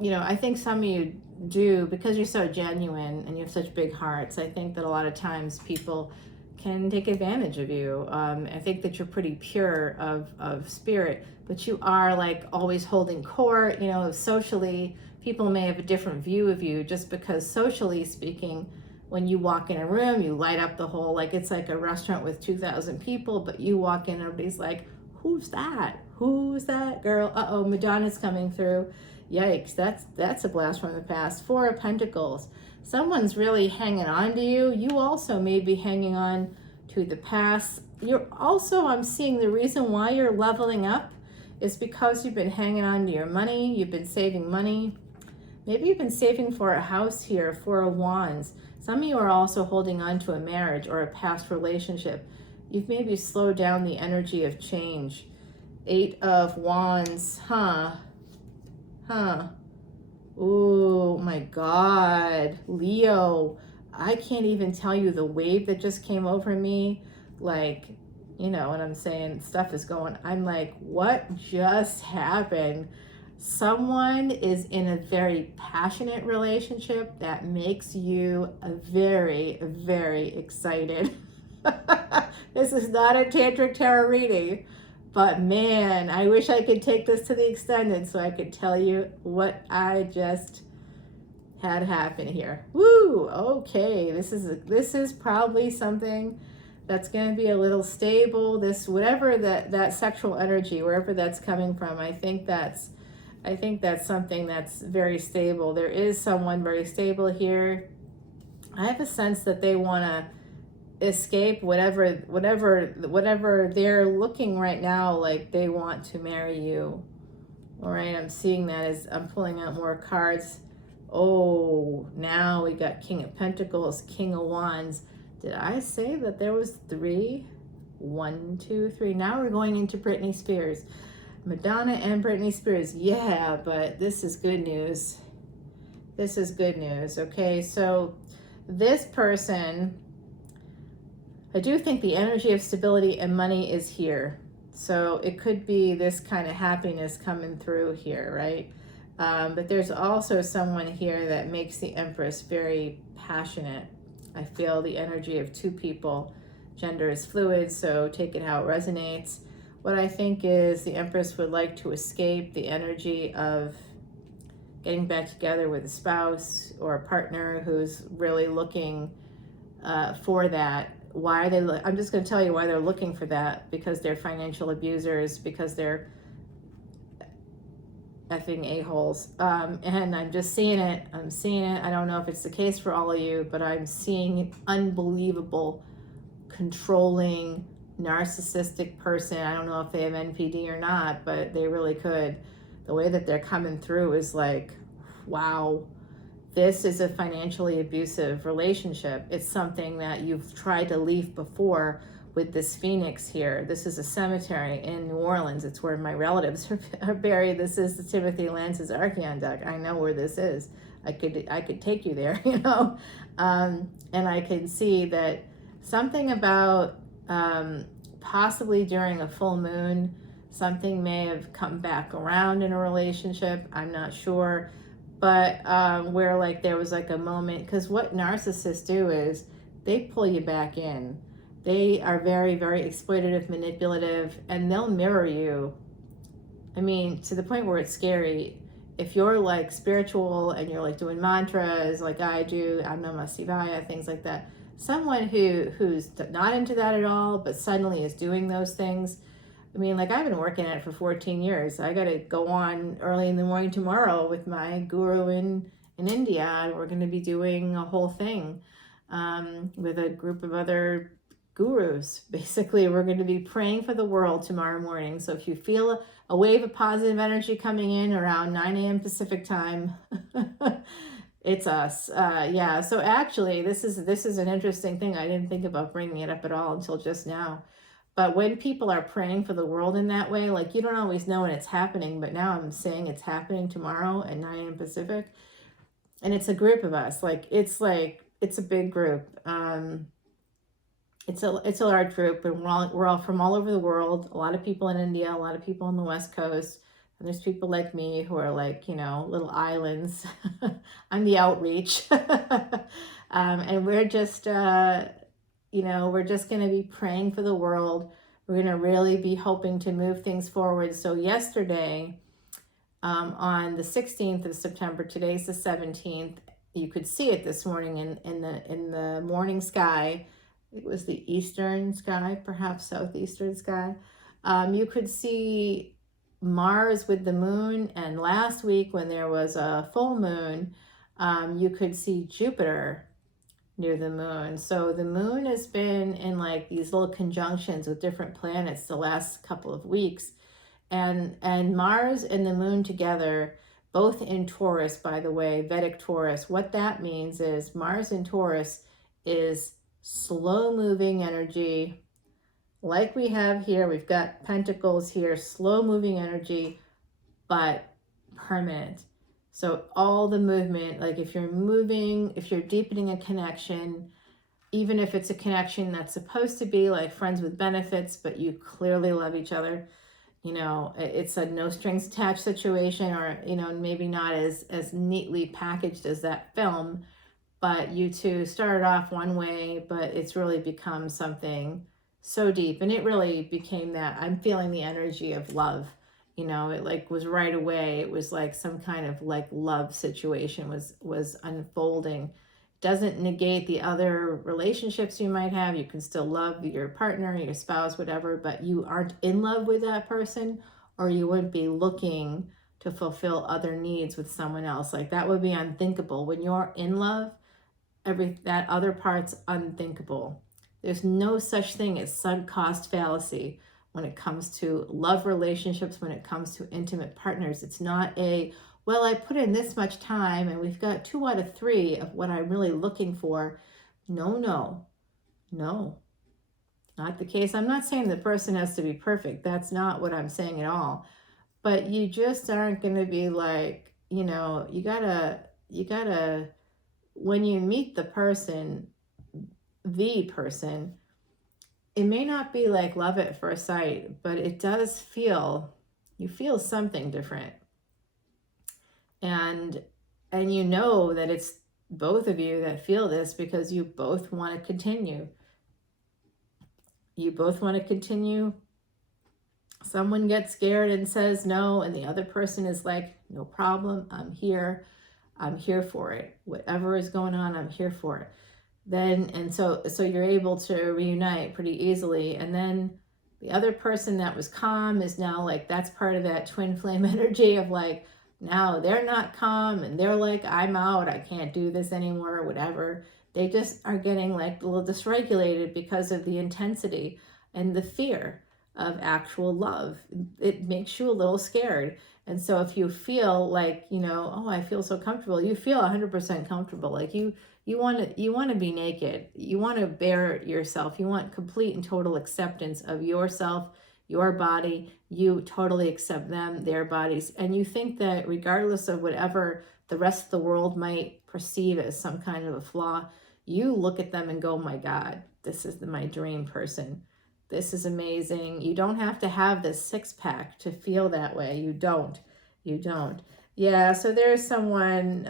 I think some of you do because you're so genuine and you have such big hearts. I think that a lot of times people can take advantage of you. I think that you're pretty pure of spirit, but you are like always holding court. Socially, people may have a different view of you just because socially speaking, when you walk in a room, you light up the whole, like it's like a restaurant with 2,000 people, but you walk in, everybody's like, who's that? Who's that girl? Uh-oh, Madonna's coming through. Yikes, that's a blast from the past. Four of Pentacles. Someone's really hanging on to you. You also may be hanging on to the past. You're also, I'm seeing the reason why you're leveling up is because you've been hanging on to your money. You've been saving money. Maybe you've been saving for a house here, Four of Wands. Some of you are also holding on to a marriage or a past relationship. You've maybe slowed down the energy of change. Eight of Wands, huh? Oh my God, Leo, I can't even tell you the wave that just came over me. Like, you know what I'm saying? Stuff is going, I'm like, what just happened? Someone is in a very passionate relationship that makes you very, very excited. This is not a tantric tarot reading, but man, I wish I could take this to the extended so I could tell you what I just had happen here. Woo! Okay, this is probably something that's going to be a little stable. This, whatever that sexual energy, wherever that's coming from, I think that's something that's very stable. There is someone very stable here. I have a sense that they want to escape whatever they're looking right now, like they want to marry you. All right, I'm seeing that as I'm pulling out more cards. Oh, now we got King of Pentacles, King of Wands. Did I say that there was three? 1, 2, 3. Now we're going into Britney Spears. Madonna and Britney Spears. Yeah, but this is good news. This is good news. Okay, so this person, I do think the energy of stability and money is here. So it could be this kind of happiness coming through here, right? But there's also someone here that makes the Empress very passionate. I feel the energy of two people. Gender is fluid, so take it how it resonates. What I think is the Empress would like to escape the energy of getting back together with a spouse or a partner who's really looking for that. Why are they? I'm just going to tell you why they're looking for that. Because they're financial abusers. Because they're effing a-holes. And I'm just seeing it. I'm seeing it. I don't know if it's the case for all of you, but I'm seeing unbelievable, controlling, narcissistic person. I don't know if they have NPD or not, but they really could. The way that they're coming through is like, wow. This is a financially abusive relationship. It's something that you've tried to leave before with this Phoenix here. This is a cemetery in New Orleans. It's where my relatives are buried. This is the Timothy Lance's Archeon deck. I know where this is. I could take you there, you know? And I can see that something about possibly during a full moon, something may have come back around in a relationship. I'm not sure. But where like there was like a moment, because what narcissists do is they pull you back in. They are very, very exploitative, manipulative, and they'll mirror you. I mean, to the point where it's scary. If you're like spiritual and you're like doing mantras like I do, Om Namah Shivaya, things like that. Someone who's not into that at all, but suddenly is doing those things. I mean, like I've been working at it for 14 years. I got to go on early in the morning tomorrow with my guru in India. We're going to be doing a whole thing with a group of other gurus. Basically, we're going to be praying for the world tomorrow morning. So if you feel a wave of positive energy coming in around 9 a.m. Pacific time, it's us. Yeah. So actually, this is an interesting thing. I didn't think about bringing it up at all until just now. But when people are praying for the world in that way, like you don't always know when it's happening, but now I'm saying it's happening tomorrow at 9 a.m. Pacific. And it's a group of us. It's a big group. It's a large group, and we're all from all over the world. A lot of people in India, a lot of people on the West Coast. And there's people like me who are like, you know, little islands. I'm the outreach. And we're just we're just going to be praying for the world. We're going to really be hoping to move things forward. So yesterday, on the 16th of September, today's the 17th, you could see it this morning in the morning sky. It was the eastern sky, perhaps southeastern sky. You could see Mars with the moon, and last week when there was a full moon, you could see Jupiter near the moon. So the moon has been in like these little conjunctions with different planets the last couple of weeks, and Mars and the moon together, both in Taurus, by the way, Vedic Taurus. What that means is Mars in Taurus is slow moving energy, like we have here. We've got Pentacles here, slow moving energy, but permanent. So all the movement, like if you're moving, if you're deepening a connection, even if it's a connection that's supposed to be like friends with benefits, but you clearly love each other, you know, it's a no strings attached situation, or, you know, maybe not as neatly packaged as that film, but you two started off one way, but it's really become something so deep. And it really became that. I'm feeling the energy of love. You know, it like was right away. It was like some kind of like love situation was unfolding. Doesn't negate the other relationships you might have. You can still love your partner, your spouse, whatever, but you aren't in love with that person, or you wouldn't be looking to fulfill other needs with someone else. Like that would be unthinkable. When you're in love, that other part's unthinkable. There's no such thing as sunk cost fallacy when it comes to love relationships, when it comes to intimate partners. It's not a, well, I put in this much time and we've got 2 out of 3 of what I'm really looking for. No, not the case. I'm not saying the person has to be perfect. That's not what I'm saying at all. But you just aren't going to be like, you know, you gotta, when you meet the person, it may not be like love at first sight, but it does feel, you feel something different. And you know that it's both of you that feel this because you both want to continue. You both want to continue. Someone gets scared and says no, and the other person is like, no problem, I'm here for it. Whatever is going on, I'm here for it. Then, and so you're able to reunite pretty easily. And then the other person that was calm is now like, that's part of that twin flame energy of like, now they're not calm and they're like, I'm out, I can't do this anymore, or whatever. They just are getting like a little dysregulated because of the intensity and the fear of actual love. It makes you a little scared. And so if you feel like, you know, oh, I feel so comfortable, you feel 100% comfortable. Like you want to be naked. You want to bear yourself. You want complete and total acceptance of yourself, your body. You totally accept them, their bodies. And you think that regardless of whatever the rest of the world might perceive as some kind of a flaw, you look at them and go, my God, this is my dream person. This is amazing. You don't have to have this 6-pack to feel that way. You don't. Yeah, so there's someone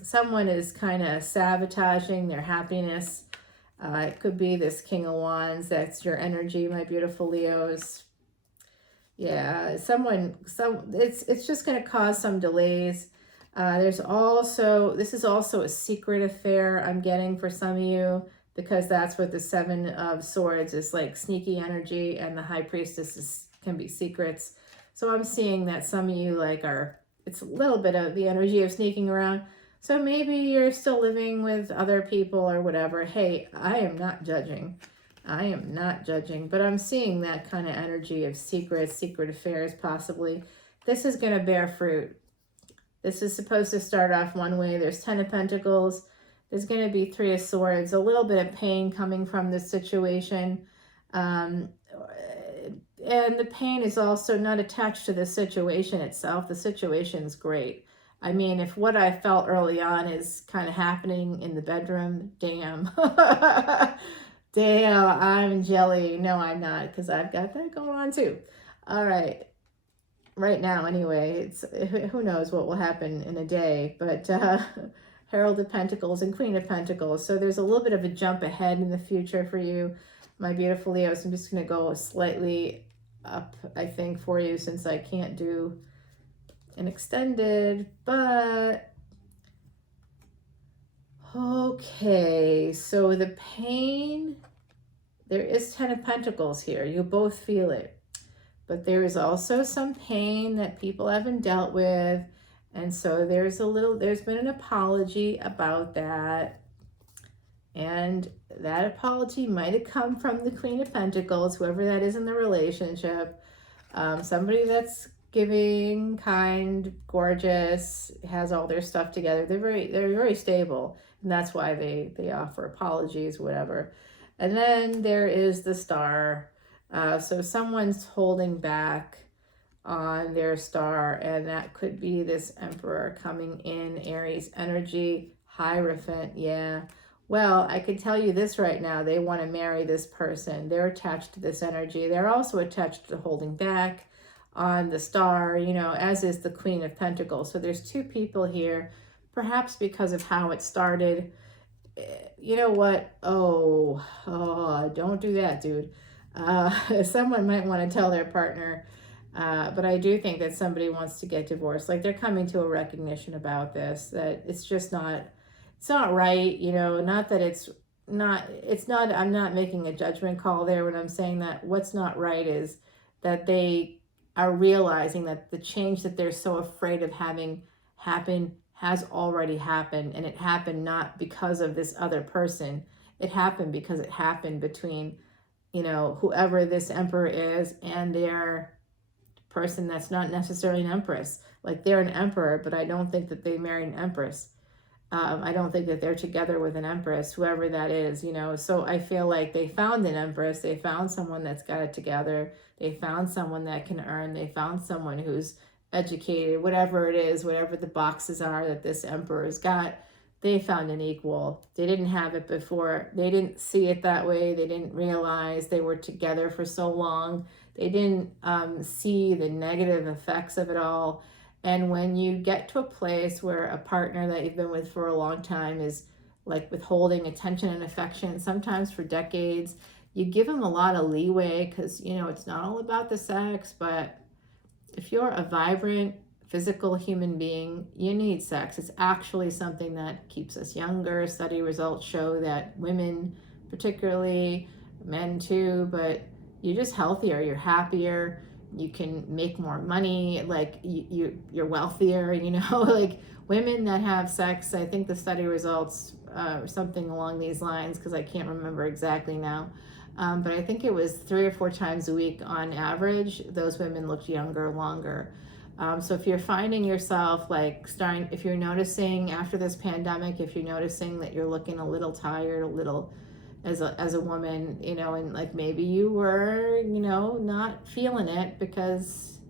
is kind of sabotaging their happiness. It could be this King of Wands. That's your energy, my beautiful Leos. Yeah, it's just going to cause some delays. This is also a secret affair I'm getting for some of you, because that's what the 7 of Swords is, like sneaky energy, and the High Priestess can be secrets. So I'm seeing that some of you it's a little bit of the energy of sneaking around. So maybe you're still living with other people or whatever. Hey, I am not judging, but I'm seeing that kind of energy of secret affairs possibly. This is going to bear fruit. This is supposed to start off one way. There's 10 of Pentacles. There's going to be 3 of Swords, a little bit of pain coming from this situation. And the pain is also not attached to the situation itself. The situation's great. I mean, if what I felt early on is kind of happening in the bedroom, damn. Damn, I'm jelly. No, I'm not, because I've got that going on too. All right. Right now, anyway, who knows what will happen in a day, but Herald of Pentacles and Queen of Pentacles. So there's a little bit of a jump ahead in the future for you, my beautiful Leos. I'm just going to go slightly up, I think, for you, since I can't do an extended, but okay. So the pain, there is 10 of Pentacles here. You both feel it. but there is also some pain that people haven't dealt with. And so there's been an apology about that. And that apology might have come from the Queen of Pentacles, whoever that is in the relationship. Somebody that's giving, kind, gorgeous, has all their stuff together. They're very stable, and that's why they offer apologies, whatever. And then there is the Star. So someone's holding back on their star, and that could be this Emperor coming in, Aries energy, Hierophant. Yeah. Well, I can tell you this right now. They want to marry this person. They're attached to this energy. They're also attached to holding back on the Star, you know, as is the Queen of Pentacles. So there's two people here, perhaps because of how it started. You know what? Oh, don't do that, dude. Someone might want to tell their partner, but I do think that somebody wants to get divorced. Like, they're coming to a recognition about this, that it's just not, it's not right, you know, not that it's not, I'm not making a judgment call there when I'm saying that. What's not right is that they are realizing that the change that they're so afraid of having happen has already happened, and it happened not because of this other person. It happened because it happened between, you know, whoever this Emperor is and their person that's not necessarily an Empress. Like, they're an Emperor, but I don't think that they married an Empress. I don't think that they're together with an Empress, whoever that is, you know. So I feel like they found an Empress. They found someone that's got it together. They found someone that can earn. They found someone who's educated, whatever it is, whatever the boxes are that this Emperor's got. They found an equal. They didn't have it before. They didn't see it that way. They didn't realize they were together for so long. They didn't see the negative effects of it all. And when you get to a place where a partner that you've been with for a long time is like withholding attention and affection, sometimes for decades, you give them a lot of leeway, because, you know, it's not all about the sex, but if you're a vibrant, physical human being, you need sex. It's actually something that keeps us younger. Study results show that women, particularly, men too, but you're just healthier, you're happier, you can make more money, like you're wealthier, you know. Like, women that have sex, I think the study results something along these lines, because I can't remember exactly now, but I think it was 3 or 4 times a week on average, those women looked younger longer. So if you're finding yourself like if you're noticing after this pandemic, if you're noticing that you're looking a little tired, a little as a woman, you know, and like maybe you were, you know, not feeling it because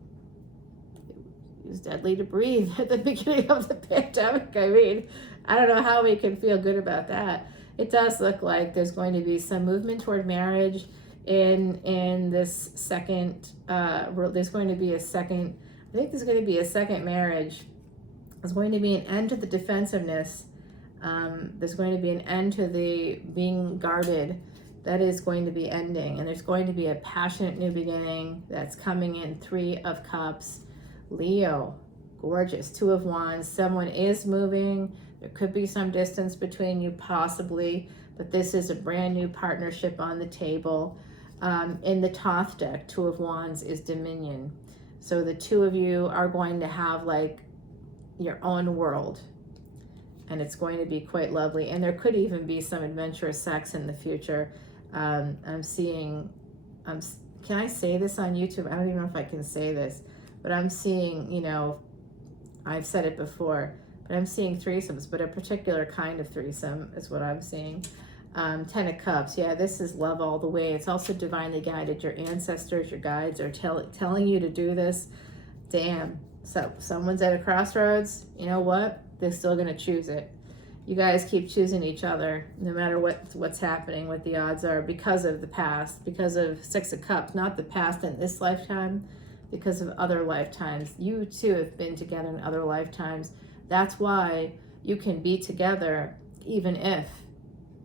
it was deadly to breathe at the beginning of the pandemic. I mean, I don't know how we can feel good about that. It does look like there's going to be some movement toward marriage in this second, there's going to be a second, I think there's going to be a second marriage. There's going to be an end to the defensiveness. There's going to be an end to the being guarded. That is going to be ending. And there's going to be a passionate new beginning that's coming in. 3 of Cups. Leo, gorgeous. 2 of Wands. Someone is moving. There could be some distance between you possibly, but this is a brand new partnership on the table. In the Thoth deck, 2 of Wands is Dominion. So the 2 of you are going to have like your own world, and it's going to be quite lovely. And there could even be some adventurous sex in the future. I'm seeing, can I say this on YouTube? I don't even know if I can say this, but I'm seeing, you know, I've said it before, but I'm seeing threesomes, but a particular kind of threesome is what I'm seeing. 10 of Cups, yeah, this is love all the way. It's also divinely guided. Your ancestors, your guides are telling you to do this. Damn, so someone's at a crossroads. You know what? They're still gonna choose it. You guys keep choosing each other, no matter what's happening, what the odds are, because of the past, because of 6 of Cups, not the past in this lifetime, because of other lifetimes. You too have been together in other lifetimes. That's why you can be together, even if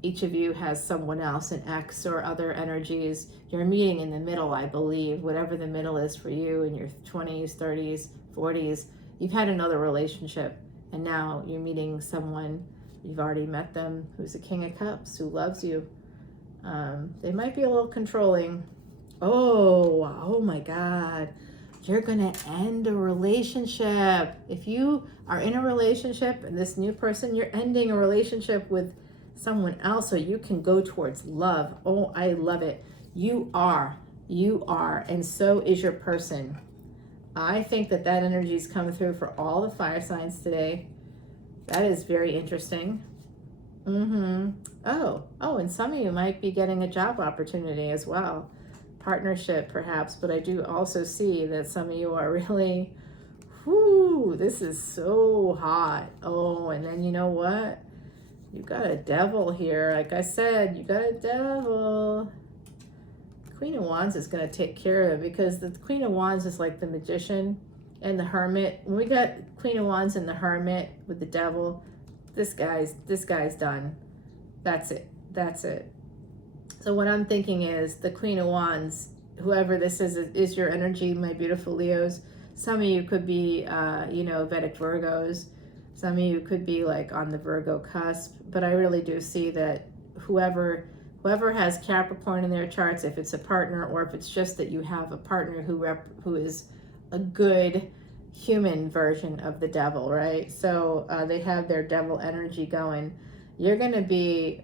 each of you has someone else, an ex or other energies. You're meeting in the middle, I believe, whatever the middle is for you in your 20s, 30s, 40s. You've had another relationship, and now you're meeting someone, you've already met them, who's a King of Cups, who loves you. They might be a little controlling, Oh my God. You're going to end a relationship. If you are in a relationship and this new person, you're ending a relationship with someone else so you can go towards love. Oh, I love it. You are. And so is your person. I think that energy's come through for all the fire signs today. That is very interesting. Oh, and some of you might be getting a job opportunity as well. Partnership perhaps, but I do also see that some of you are really, this is so hot. Oh, and then you know what? You got a devil here. Like I said, you got a devil. Queen of Wands is going to take care of it, because the Queen of Wands is like the Magician and the Hermit. When we got Queen of Wands and the Hermit with the devil, this guy's done. That's it. So what I'm thinking is the Queen of Wands, whoever this is your energy, my beautiful Leos. Some of you could be, Vedic Virgos. Some of you could be like on the Virgo cusp. But I really do see that whoever has Capricorn in their charts, if it's a partner or if it's just that you have a partner who is a good human version of the devil, right? So they have their devil energy going. You're going to be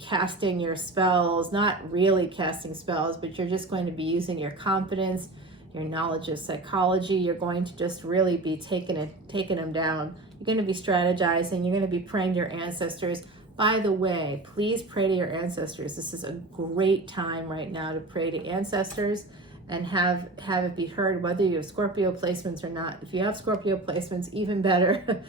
casting your spells, not really casting spells, but you're just going to be using your confidence, your knowledge of psychology. You're going to just really be taking them down. You're going to be strategizing. You're going to be praying to your ancestors. By the way, please pray to your ancestors. This is a great time right now to pray to ancestors and have it be heard, whether you have Scorpio placements or not. If you have Scorpio placements, even better.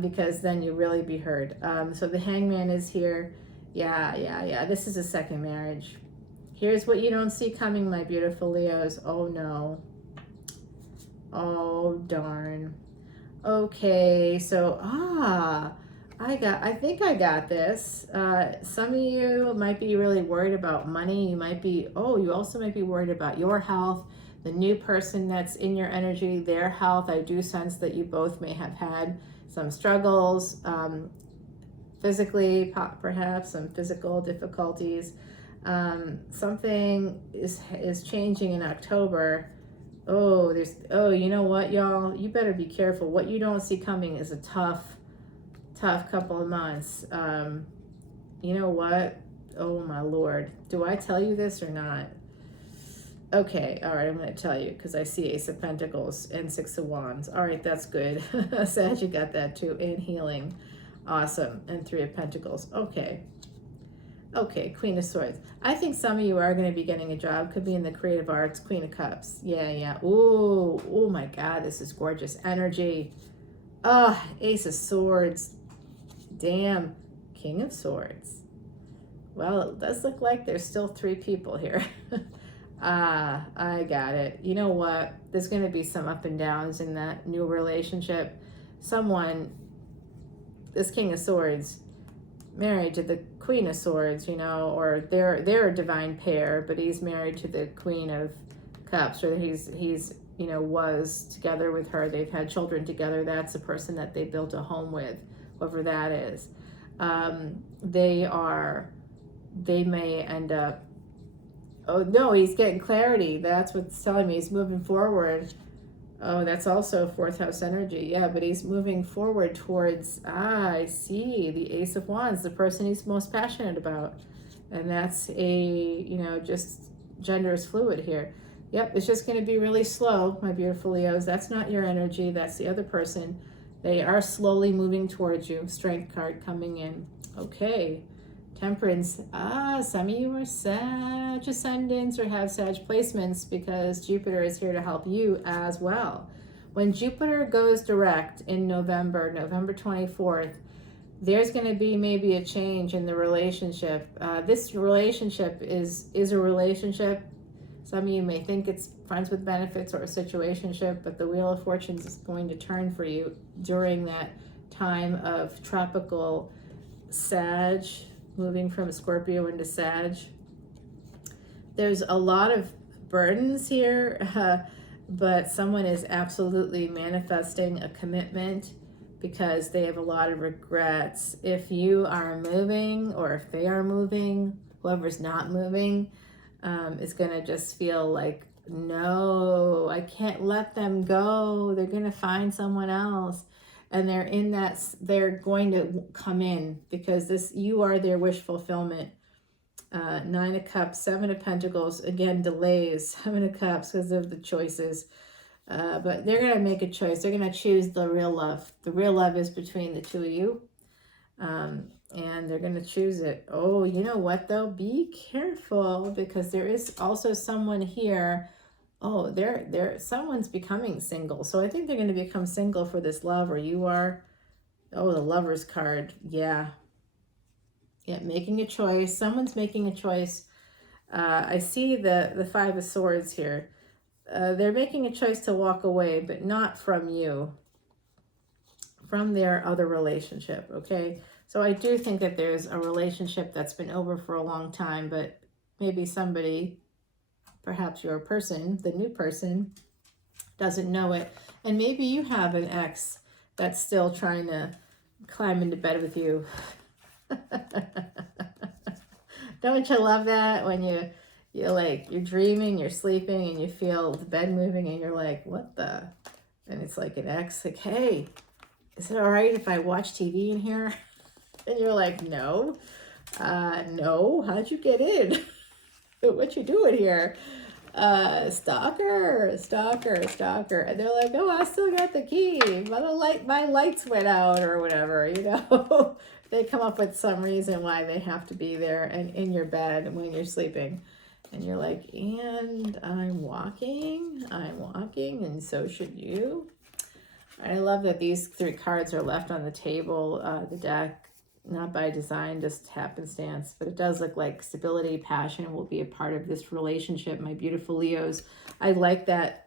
Because then you really be heard. So the Hangman is here. Yeah. This is a second marriage. Here's what you don't see coming, my beautiful Leos. Oh no. Oh darn. Okay, so I think I got this. Some of you might be really worried about money. You also might be worried about your health. The new person that's in your energy, their health. I do sense that you both may have had some struggles, physically, perhaps some physical difficulties. Something is changing in October. You know what, y'all? You better be careful. What you don't see coming is a tough couple of months. You know what? Oh my Lord. Do I tell you this or not? Okay, all right, I'm going to tell you because I see Ace of Pentacles and Six of Wands. All right, that's good. Sag, you got that too. And healing. Awesome. And Three of Pentacles. Okay, Queen of Swords. I think some of you are going to be getting a job. Could be in the creative arts. Queen of Cups. Yeah. Oh my God, this is gorgeous energy. Ace of Swords. Damn. King of Swords. Well, it does look like there's still 3 people here. I got it. You know what? There's going to be some up and downs in that new relationship. This King of Swords, married to the Queen of Swords, or they're a divine pair, but he's married to the Queen of Cups, or he's was together with her. They've had children together. That's the person that they built a home with, whoever that is. They may end up. Oh no, he's getting clarity. That's what's telling me. He's moving forward. Oh, that's also 4th house energy. Yeah, but he's moving forward towards, I see, the Ace of Wands, the person he's most passionate about. And that's just gender is fluid here. Yep, it's just going to be really slow, my beautiful Leos. That's not your energy. That's the other person. They are slowly moving towards you. Strength card coming in. Okay. Temperance. Some of you are Sag ascendants or have Sag placements because Jupiter is here to help you as well. When Jupiter goes direct in November 24th, there's going to be maybe a change in the relationship. This relationship is a relationship. Some of you may think it's friends with benefits or a situationship, but the Wheel of Fortune is going to turn for you during that time of tropical Sag, moving from Scorpio into Sag. There's a lot of burdens here, but someone is absolutely manifesting a commitment because they have a lot of regrets. If you are moving or if they are moving, whoever's not moving, is going to just feel like, no, I can't let them go. They're going to find someone else. And they're in that, they're going to come in because this, you are their wish fulfillment. Nine of Cups, Seven of Pentacles, again, delays, Seven of Cups because of the choices. But they're going to make a choice. They're going to choose the real love. The real love is between the two of you. And they're going to choose it. Oh, you know what though? Be careful because there is also someone here. Oh, someone's becoming single. So I think they're going to become single for this love, or you are. Oh, the Lover's card. Yeah. Yeah, making a choice. Someone's making a choice. I see the Five of Swords here. They're making a choice to walk away, but not from you. From their other relationship, okay? So I do think that there's a relationship that's been over for a long time, but maybe somebody, perhaps your person, the new person, doesn't know it. And maybe you have an ex that's still trying to climb into bed with you. Don't you love that when you're like, you're dreaming, you're sleeping, and you feel the bed moving, and you're like, what the? And it's like an ex, like, hey, is it all right if I watch TV in here? And you're like, no. No, how'd you get in? What you doing here? Stalker. And they're like, oh, I still got the key. My lights went out or whatever, you know. They come up with some reason why they have to be there and in your bed when you're sleeping. And you're like, and I'm walking, and so should you. I love that these three cards are left on the table, the deck, not by design, just happenstance, but it does look like stability, passion will be a part of this relationship, my beautiful Leos. I like that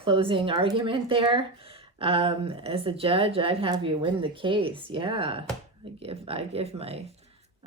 closing argument there. As a judge, I'd have you win the case. Yeah,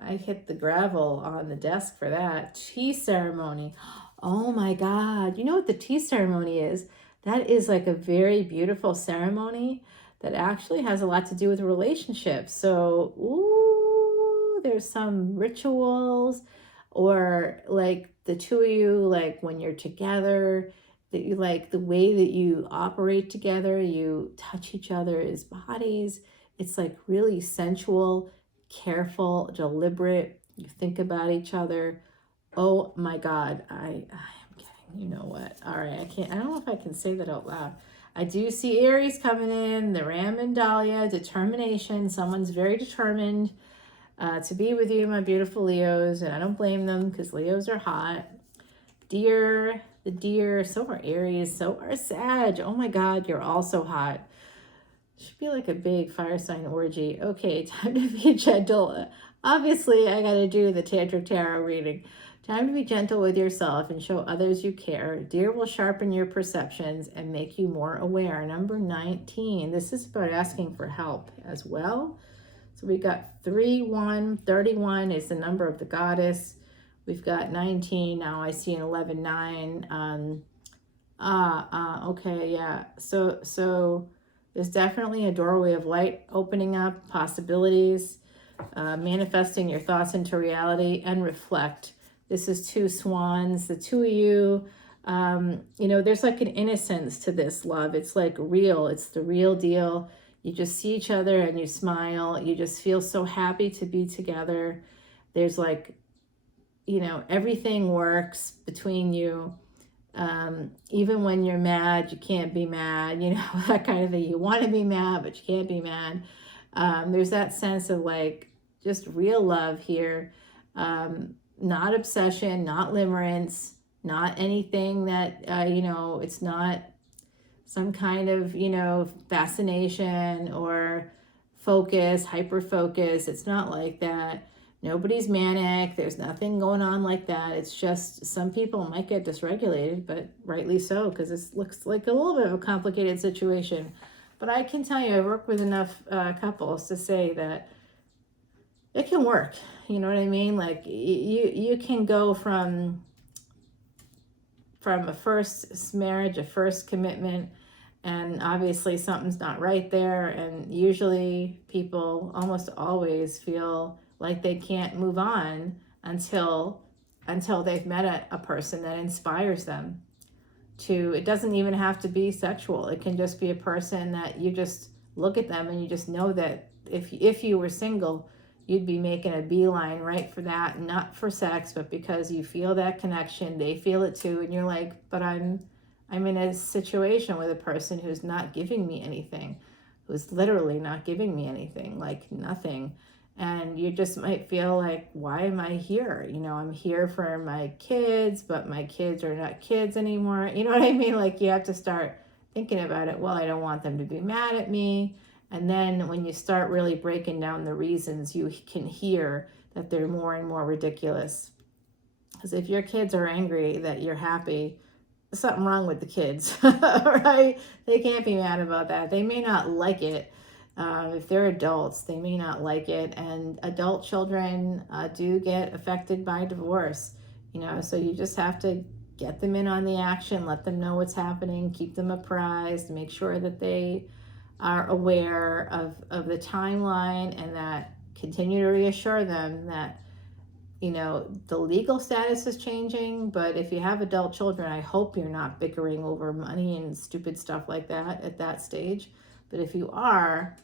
I hit the gravel on the desk for that. Tea ceremony. Oh my God. You know what the tea ceremony is? That is like a very beautiful ceremony that actually has a lot to do with relationships. So, ooh, there's some rituals, or like the two of you, like when you're together, that you like the way that you operate together, you touch each other's bodies. It's like really sensual, careful, deliberate. You think about each other. Oh my God, I you know what? All right, I don't know if I can say that out loud. I do see Aries coming in, the Ram and Dahlia, determination. Someone's very determined to be with you, my beautiful Leos, and I don't blame them because Leos are hot. The deer, so are Aries, so are Sag. Oh my God, you're also hot. Should be like a big fire sign orgy. Okay, time to be gentle. Obviously, I got to do the Tantra Tarot reading. Time to be gentle with yourself and show others you care. Deer will sharpen your perceptions and make you more aware. Number 19. This is about asking for help as well. So we got 3-1. 31 is the number of the goddess. We've got 19. Now I see an 11-9. Okay, yeah. So there's definitely a doorway of light opening up, possibilities, manifesting your thoughts into reality, and reflect. This is two swans, the two of you. You know, there's like an innocence to this love. It's like real. It's the real deal. You just see each other and you smile. You just feel so happy to be together. There's like, you know, everything works between you. Even when you're mad, you can't be mad, you know, that kind of thing. You want to be mad, but you can't be mad. There's that sense of like just real love here. Not obsession, not limerence, not anything that, you know, it's not some kind of, you know, fascination or focus, hyper focus. It's not like that. Nobody's manic. There's nothing going on like that. It's just some people might get dysregulated, but rightly so, because this looks like a little bit of a complicated situation. But I can tell you, I work with enough couples to say that it can work. You know what I mean? Like you can go from a first marriage, a first commitment, and obviously something's not right there. And usually people almost always feel like they can't move on until until they've met a person that inspires them to, it doesn't even have to be sexual. It can just be a person that you just look at them and you just know that if you were single, you'd be making a beeline right for that, not for sex, but because you feel that connection, they feel it too, and you're like, but I'm in a situation with a person who's not giving me anything, who's literally not giving me anything, like nothing. And you just might feel like, why am I here? I'm here for my kids, but my kids are not kids anymore. You know what I mean? Like, you have to start thinking about it. Well, I don't want them to be mad at me. And then when you start really breaking down the reasons, you can hear that they're more and more ridiculous. Because if your kids are angry that you're happy, there's something wrong with the kids, right? They can't be mad about that. They may not like it. If they're adults, they may not like it. And adult children do get affected by divorce, so you just have to get them in on the action, let them know what's happening, keep them apprised, make sure that they are aware of the timeline, and that continue to reassure them that the legal status is changing. But if you have adult children, I hope you're not bickering over money and stupid stuff like that at that stage. But if you are,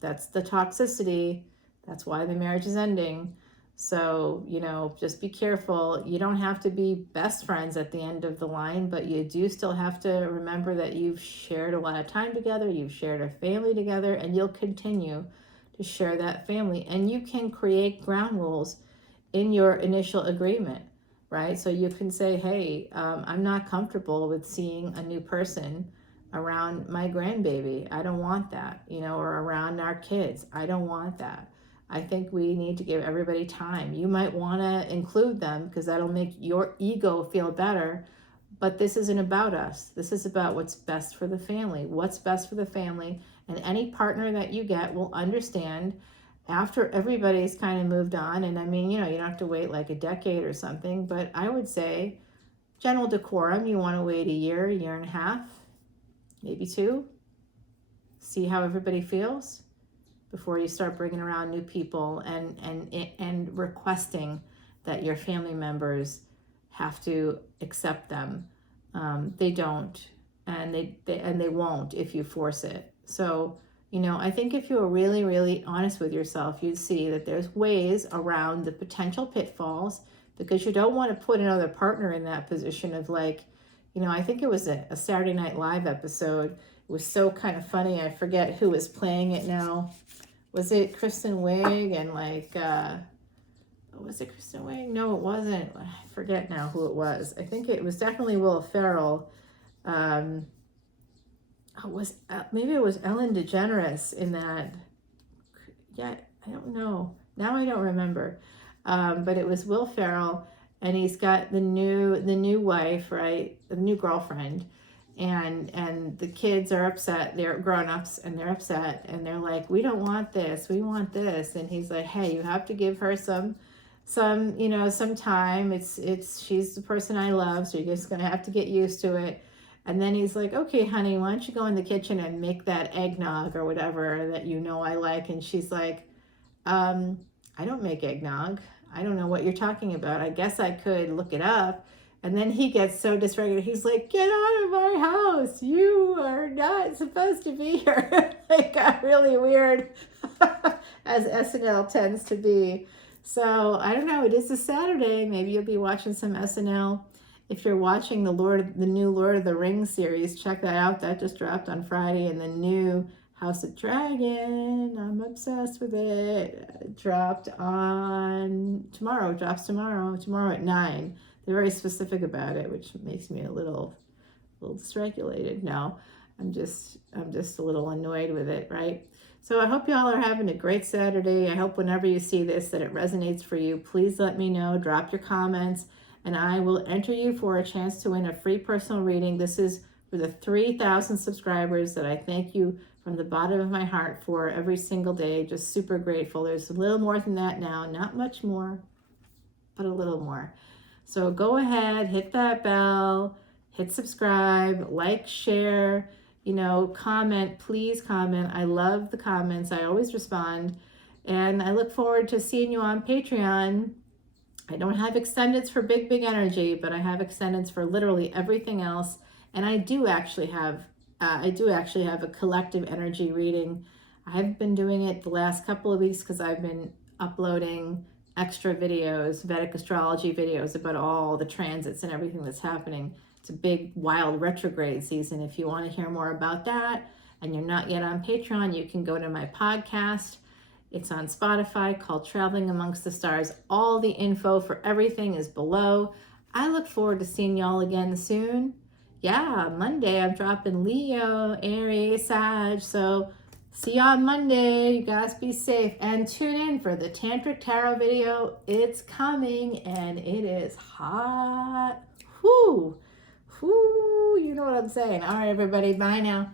that's the toxicity. That's why the marriage is ending. So, just be careful. You don't have to be best friends at the end of the line, but you do still have to remember that you've shared a lot of time together, you've shared a family together, and you'll continue to share that family. And you can create ground rules in your initial agreement, right? So you can say, hey, I'm not comfortable with seeing a new person around my grandbaby. I don't want that, or around our kids. I don't want that. I think we need to give everybody time. You might want to include them because that'll make your ego feel better, but this isn't about us. This is about what's best for the family. What's best for the family, and any partner that you get will understand after everybody's kind of moved on. And I mean, you don't have to wait like a decade or something, but I would say general decorum, you want to wait a year and a half, maybe 2, see how everybody feels before you start bringing around new people and requesting that your family members have to accept them. They don't, and they won't if you force it. So, I think if you were really, really honest with yourself, you'd see that there's ways around the potential pitfalls, because you don't want to put another partner in that position of like, I think it was a Saturday Night Live episode. It was so kind of funny. I forget who was playing it now. Was it Kristen Wiig and was it Kristen Wiig? No, it wasn't. I forget now who it was. I think it was definitely Will Ferrell. Maybe it was Ellen DeGeneres in that. Yeah, I don't know. Now I don't remember. But it was Will Ferrell, and he's got the new wife, right? The new girlfriend, and the kids are upset. They're grown-ups and they're upset, and they're like, we don't want this, we want this. And he's like, hey, you have to give her some time. It's she's the person I love, so you're just gonna have to get used to it. And then he's like, okay, honey, why don't you go in the kitchen and make that eggnog or whatever that I like. And she's like, I don't make eggnog. I don't know what you're talking about. I guess I could look it up. And then he gets so dysregulated. He's like, get out of our house. You are not supposed to be here. It got really weird, as SNL tends to be. So I don't know. It is a Saturday. Maybe you'll be watching some SNL. If you're watching the new Lord of the Rings series, check that out. That just dropped on Friday. And the new House of Dragon, I'm obsessed with it. Drops tomorrow at 9. They're very specific about it, which makes me a little dysregulated. No, I'm just a little annoyed with it, right? So I hope y'all are having a great Saturday. I hope whenever you see this that it resonates for you. Please let me know. Drop your comments, and I will enter you for a chance to win a free personal reading. This is for the 3,000 subscribers that I thank you from the bottom of my heart for every single day. Just super grateful. There's a little more than that now. Not much more, but a little more. So go ahead, hit that bell, hit subscribe, like, share, comment. Please comment. I love the comments. I always respond. And I look forward to seeing you on Patreon I don't have extendeds for big, big energy, but I have extendeds for literally everything else. And I do actually have a collective energy reading. I've been doing it the last couple of weeks because I've been uploading extra videos, Vedic astrology videos about all the transits and everything that's happening. It's a big, wild retrograde season. If you want to hear more about that and you're not yet on Patreon, you can go to my podcast. It's on Spotify called Traveling Amongst the Stars. All the info for everything is below. I look forward to seeing y'all again soon. Yeah, Monday I'm dropping Leo, Aries, Sag. So see you on Monday. You guys be safe. And tune in for the Tantric Tarot video. It's coming and it is hot. Whoo! Whoo! You know what I'm saying. All right, everybody. Bye now.